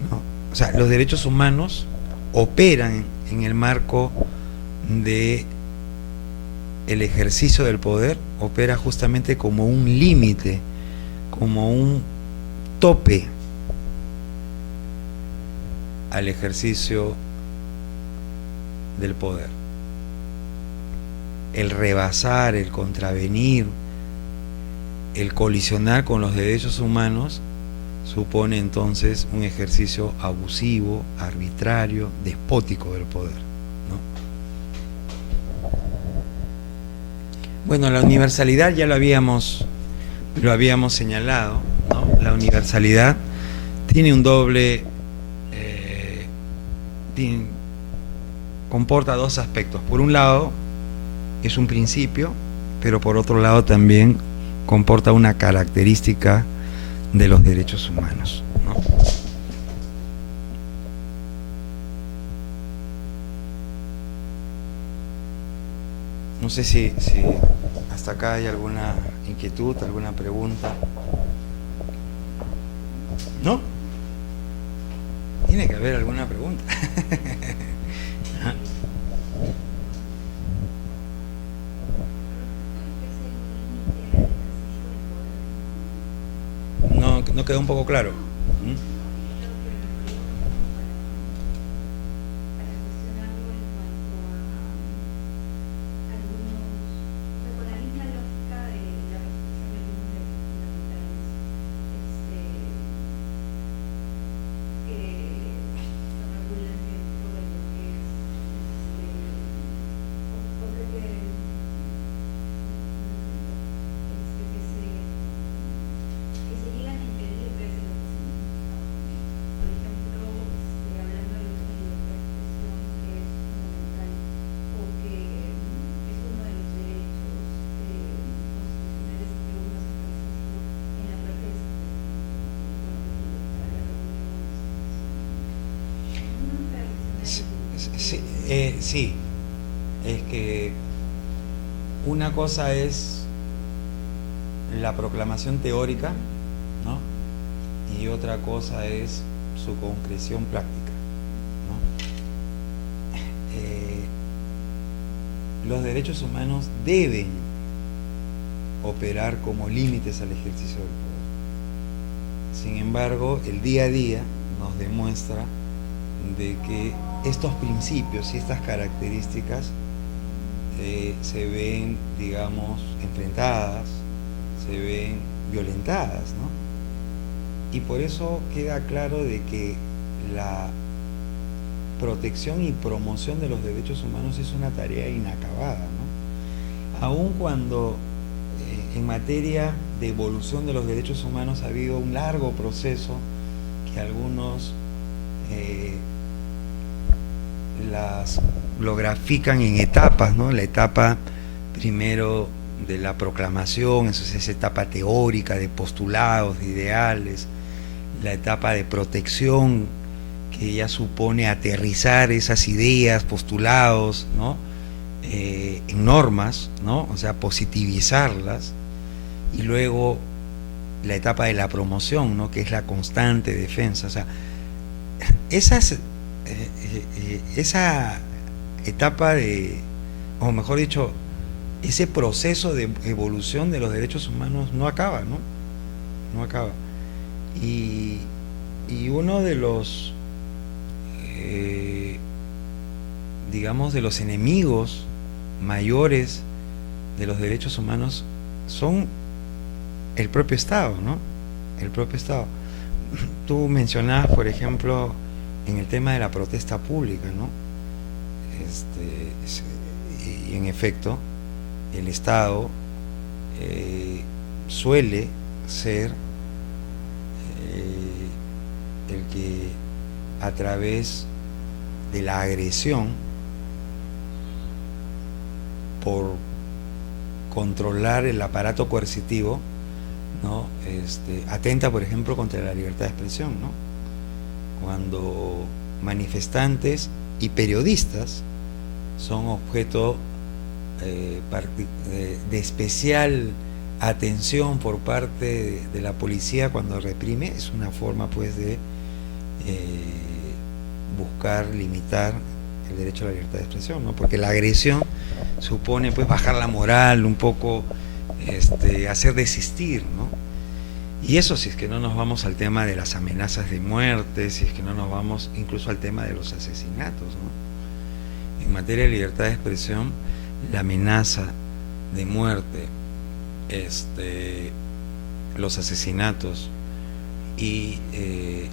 ¿no? O sea, los derechos humanos operan en el marco de el ejercicio del poder, opera justamente como un límite, como un tope al ejercicio del poder. El rebasar, el contravenir, el colisionar con los derechos humanos supone entonces un ejercicio abusivo, arbitrario, despótico del poder, ¿no? Bueno, la universalidad ya lo habíamos señalado, ¿no? La universalidad tiene un doble, comporta dos aspectos. Por un lado, es un principio, pero por otro lado también comporta una característica de los derechos humanos, ¿no? No sé si hasta acá hay alguna inquietud, alguna pregunta. ¿No? Tiene que haber alguna pregunta. No quedó un poco claro. Sí, es que una cosa es la proclamación teórica, ¿no? Y otra cosa es su concreción práctica, ¿no? Los derechos humanos deben operar como límites al ejercicio del poder. Sin embargo, el día a día nos demuestra de que estos principios y estas características se ven, digamos, enfrentadas, se ven violentadas, ¿no? Y por eso queda claro de que la protección y promoción de los derechos humanos es una tarea inacabada, ¿no? Aun cuando en materia de evolución de los derechos humanos ha habido un largo proceso que algunos lo grafican en etapas, ¿no? La etapa primero de la proclamación, eso es esa etapa teórica de postulados, de ideales, la etapa de protección, que ya supone aterrizar esas ideas, postulados, ¿no? En normas, ¿no? O sea, positivizarlas, y luego la etapa de la promoción, ¿no? Que es la constante defensa. O sea, esa etapa de, o mejor dicho, ese proceso de evolución de los derechos humanos no acaba, ¿no? No acaba. Y uno de los, digamos, de los enemigos mayores de los derechos humanos son el propio Estado, ¿no? El propio Estado. Tú mencionabas, por ejemplo, en el tema de la protesta pública, ¿no? Y en efecto, el Estado suele ser el que, a través de la agresión, por controlar el aparato coercitivo, ¿no? Atenta, por ejemplo, contra la libertad de expresión, ¿no? Cuando manifestantes y periodistas son objeto de especial atención por parte de la policía cuando reprime, es una forma, pues, de buscar limitar el derecho a la libertad de expresión, ¿no? Porque la agresión supone, pues, bajar la moral, un poco hacer desistir, ¿no? Y eso si es que no nos vamos al tema de las amenazas de muerte, si es que no nos vamos incluso al tema de los asesinatos, ¿no? En materia de libertad de expresión, la amenaza de muerte, los asesinatos y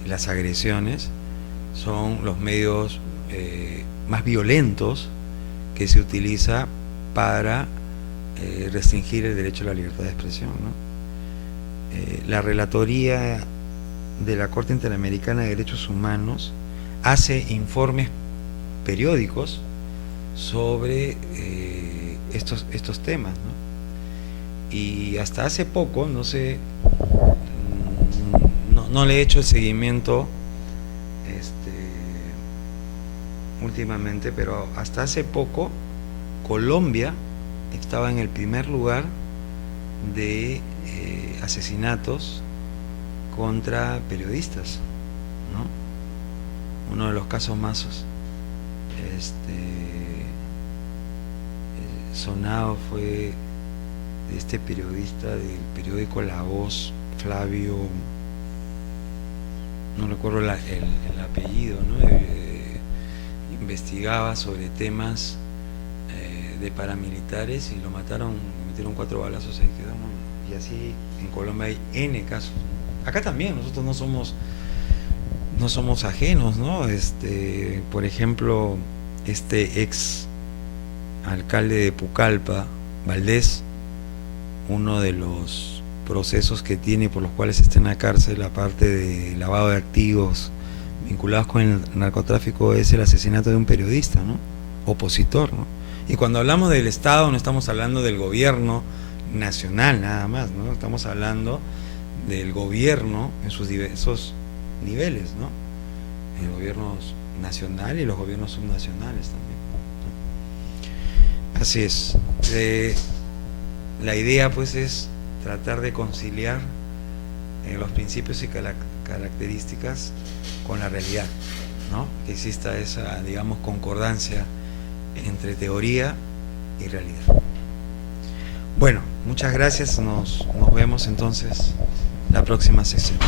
las agresiones son los medios más violentos que se utiliza para restringir el derecho a la libertad de expresión, ¿no? La Relatoría de la Corte Interamericana de Derechos Humanos hace informes periódicos sobre estos temas, ¿no? Y hasta hace poco, no sé, no le he hecho el seguimiento últimamente, pero hasta hace poco Colombia estaba en el primer lugar de asesinatos contra periodistas, ¿no? Uno de los casos más sonado fue de este periodista del periódico La Voz, Flavio, no recuerdo el apellido, ¿no? Investigaba sobre temas de paramilitares y lo mataron, le metieron 4 balazos y quedó, ¿no? Y así en Colombia hay N casos. Acá también, nosotros no somos ajenos, ¿no? Por ejemplo, ex alcalde de Pucallpa, Valdés, uno de los procesos que tiene por los cuales está en la cárcel, aparte de lavado de activos vinculados con el narcotráfico, es el asesinato de un periodista, ¿no? Opositor, ¿no? Y cuando hablamos del Estado no estamos hablando del gobierno nacional nada más, ¿no? Estamos hablando del gobierno en sus diversos niveles, ¿no? El gobierno nacional y los gobiernos subnacionales también, ¿no? Así es. La idea, pues, es tratar de conciliar los principios y características con la realidad, ¿no? Que exista esa, digamos, concordancia entre teoría y realidad. Bueno, muchas gracias, nos vemos entonces la próxima sesión.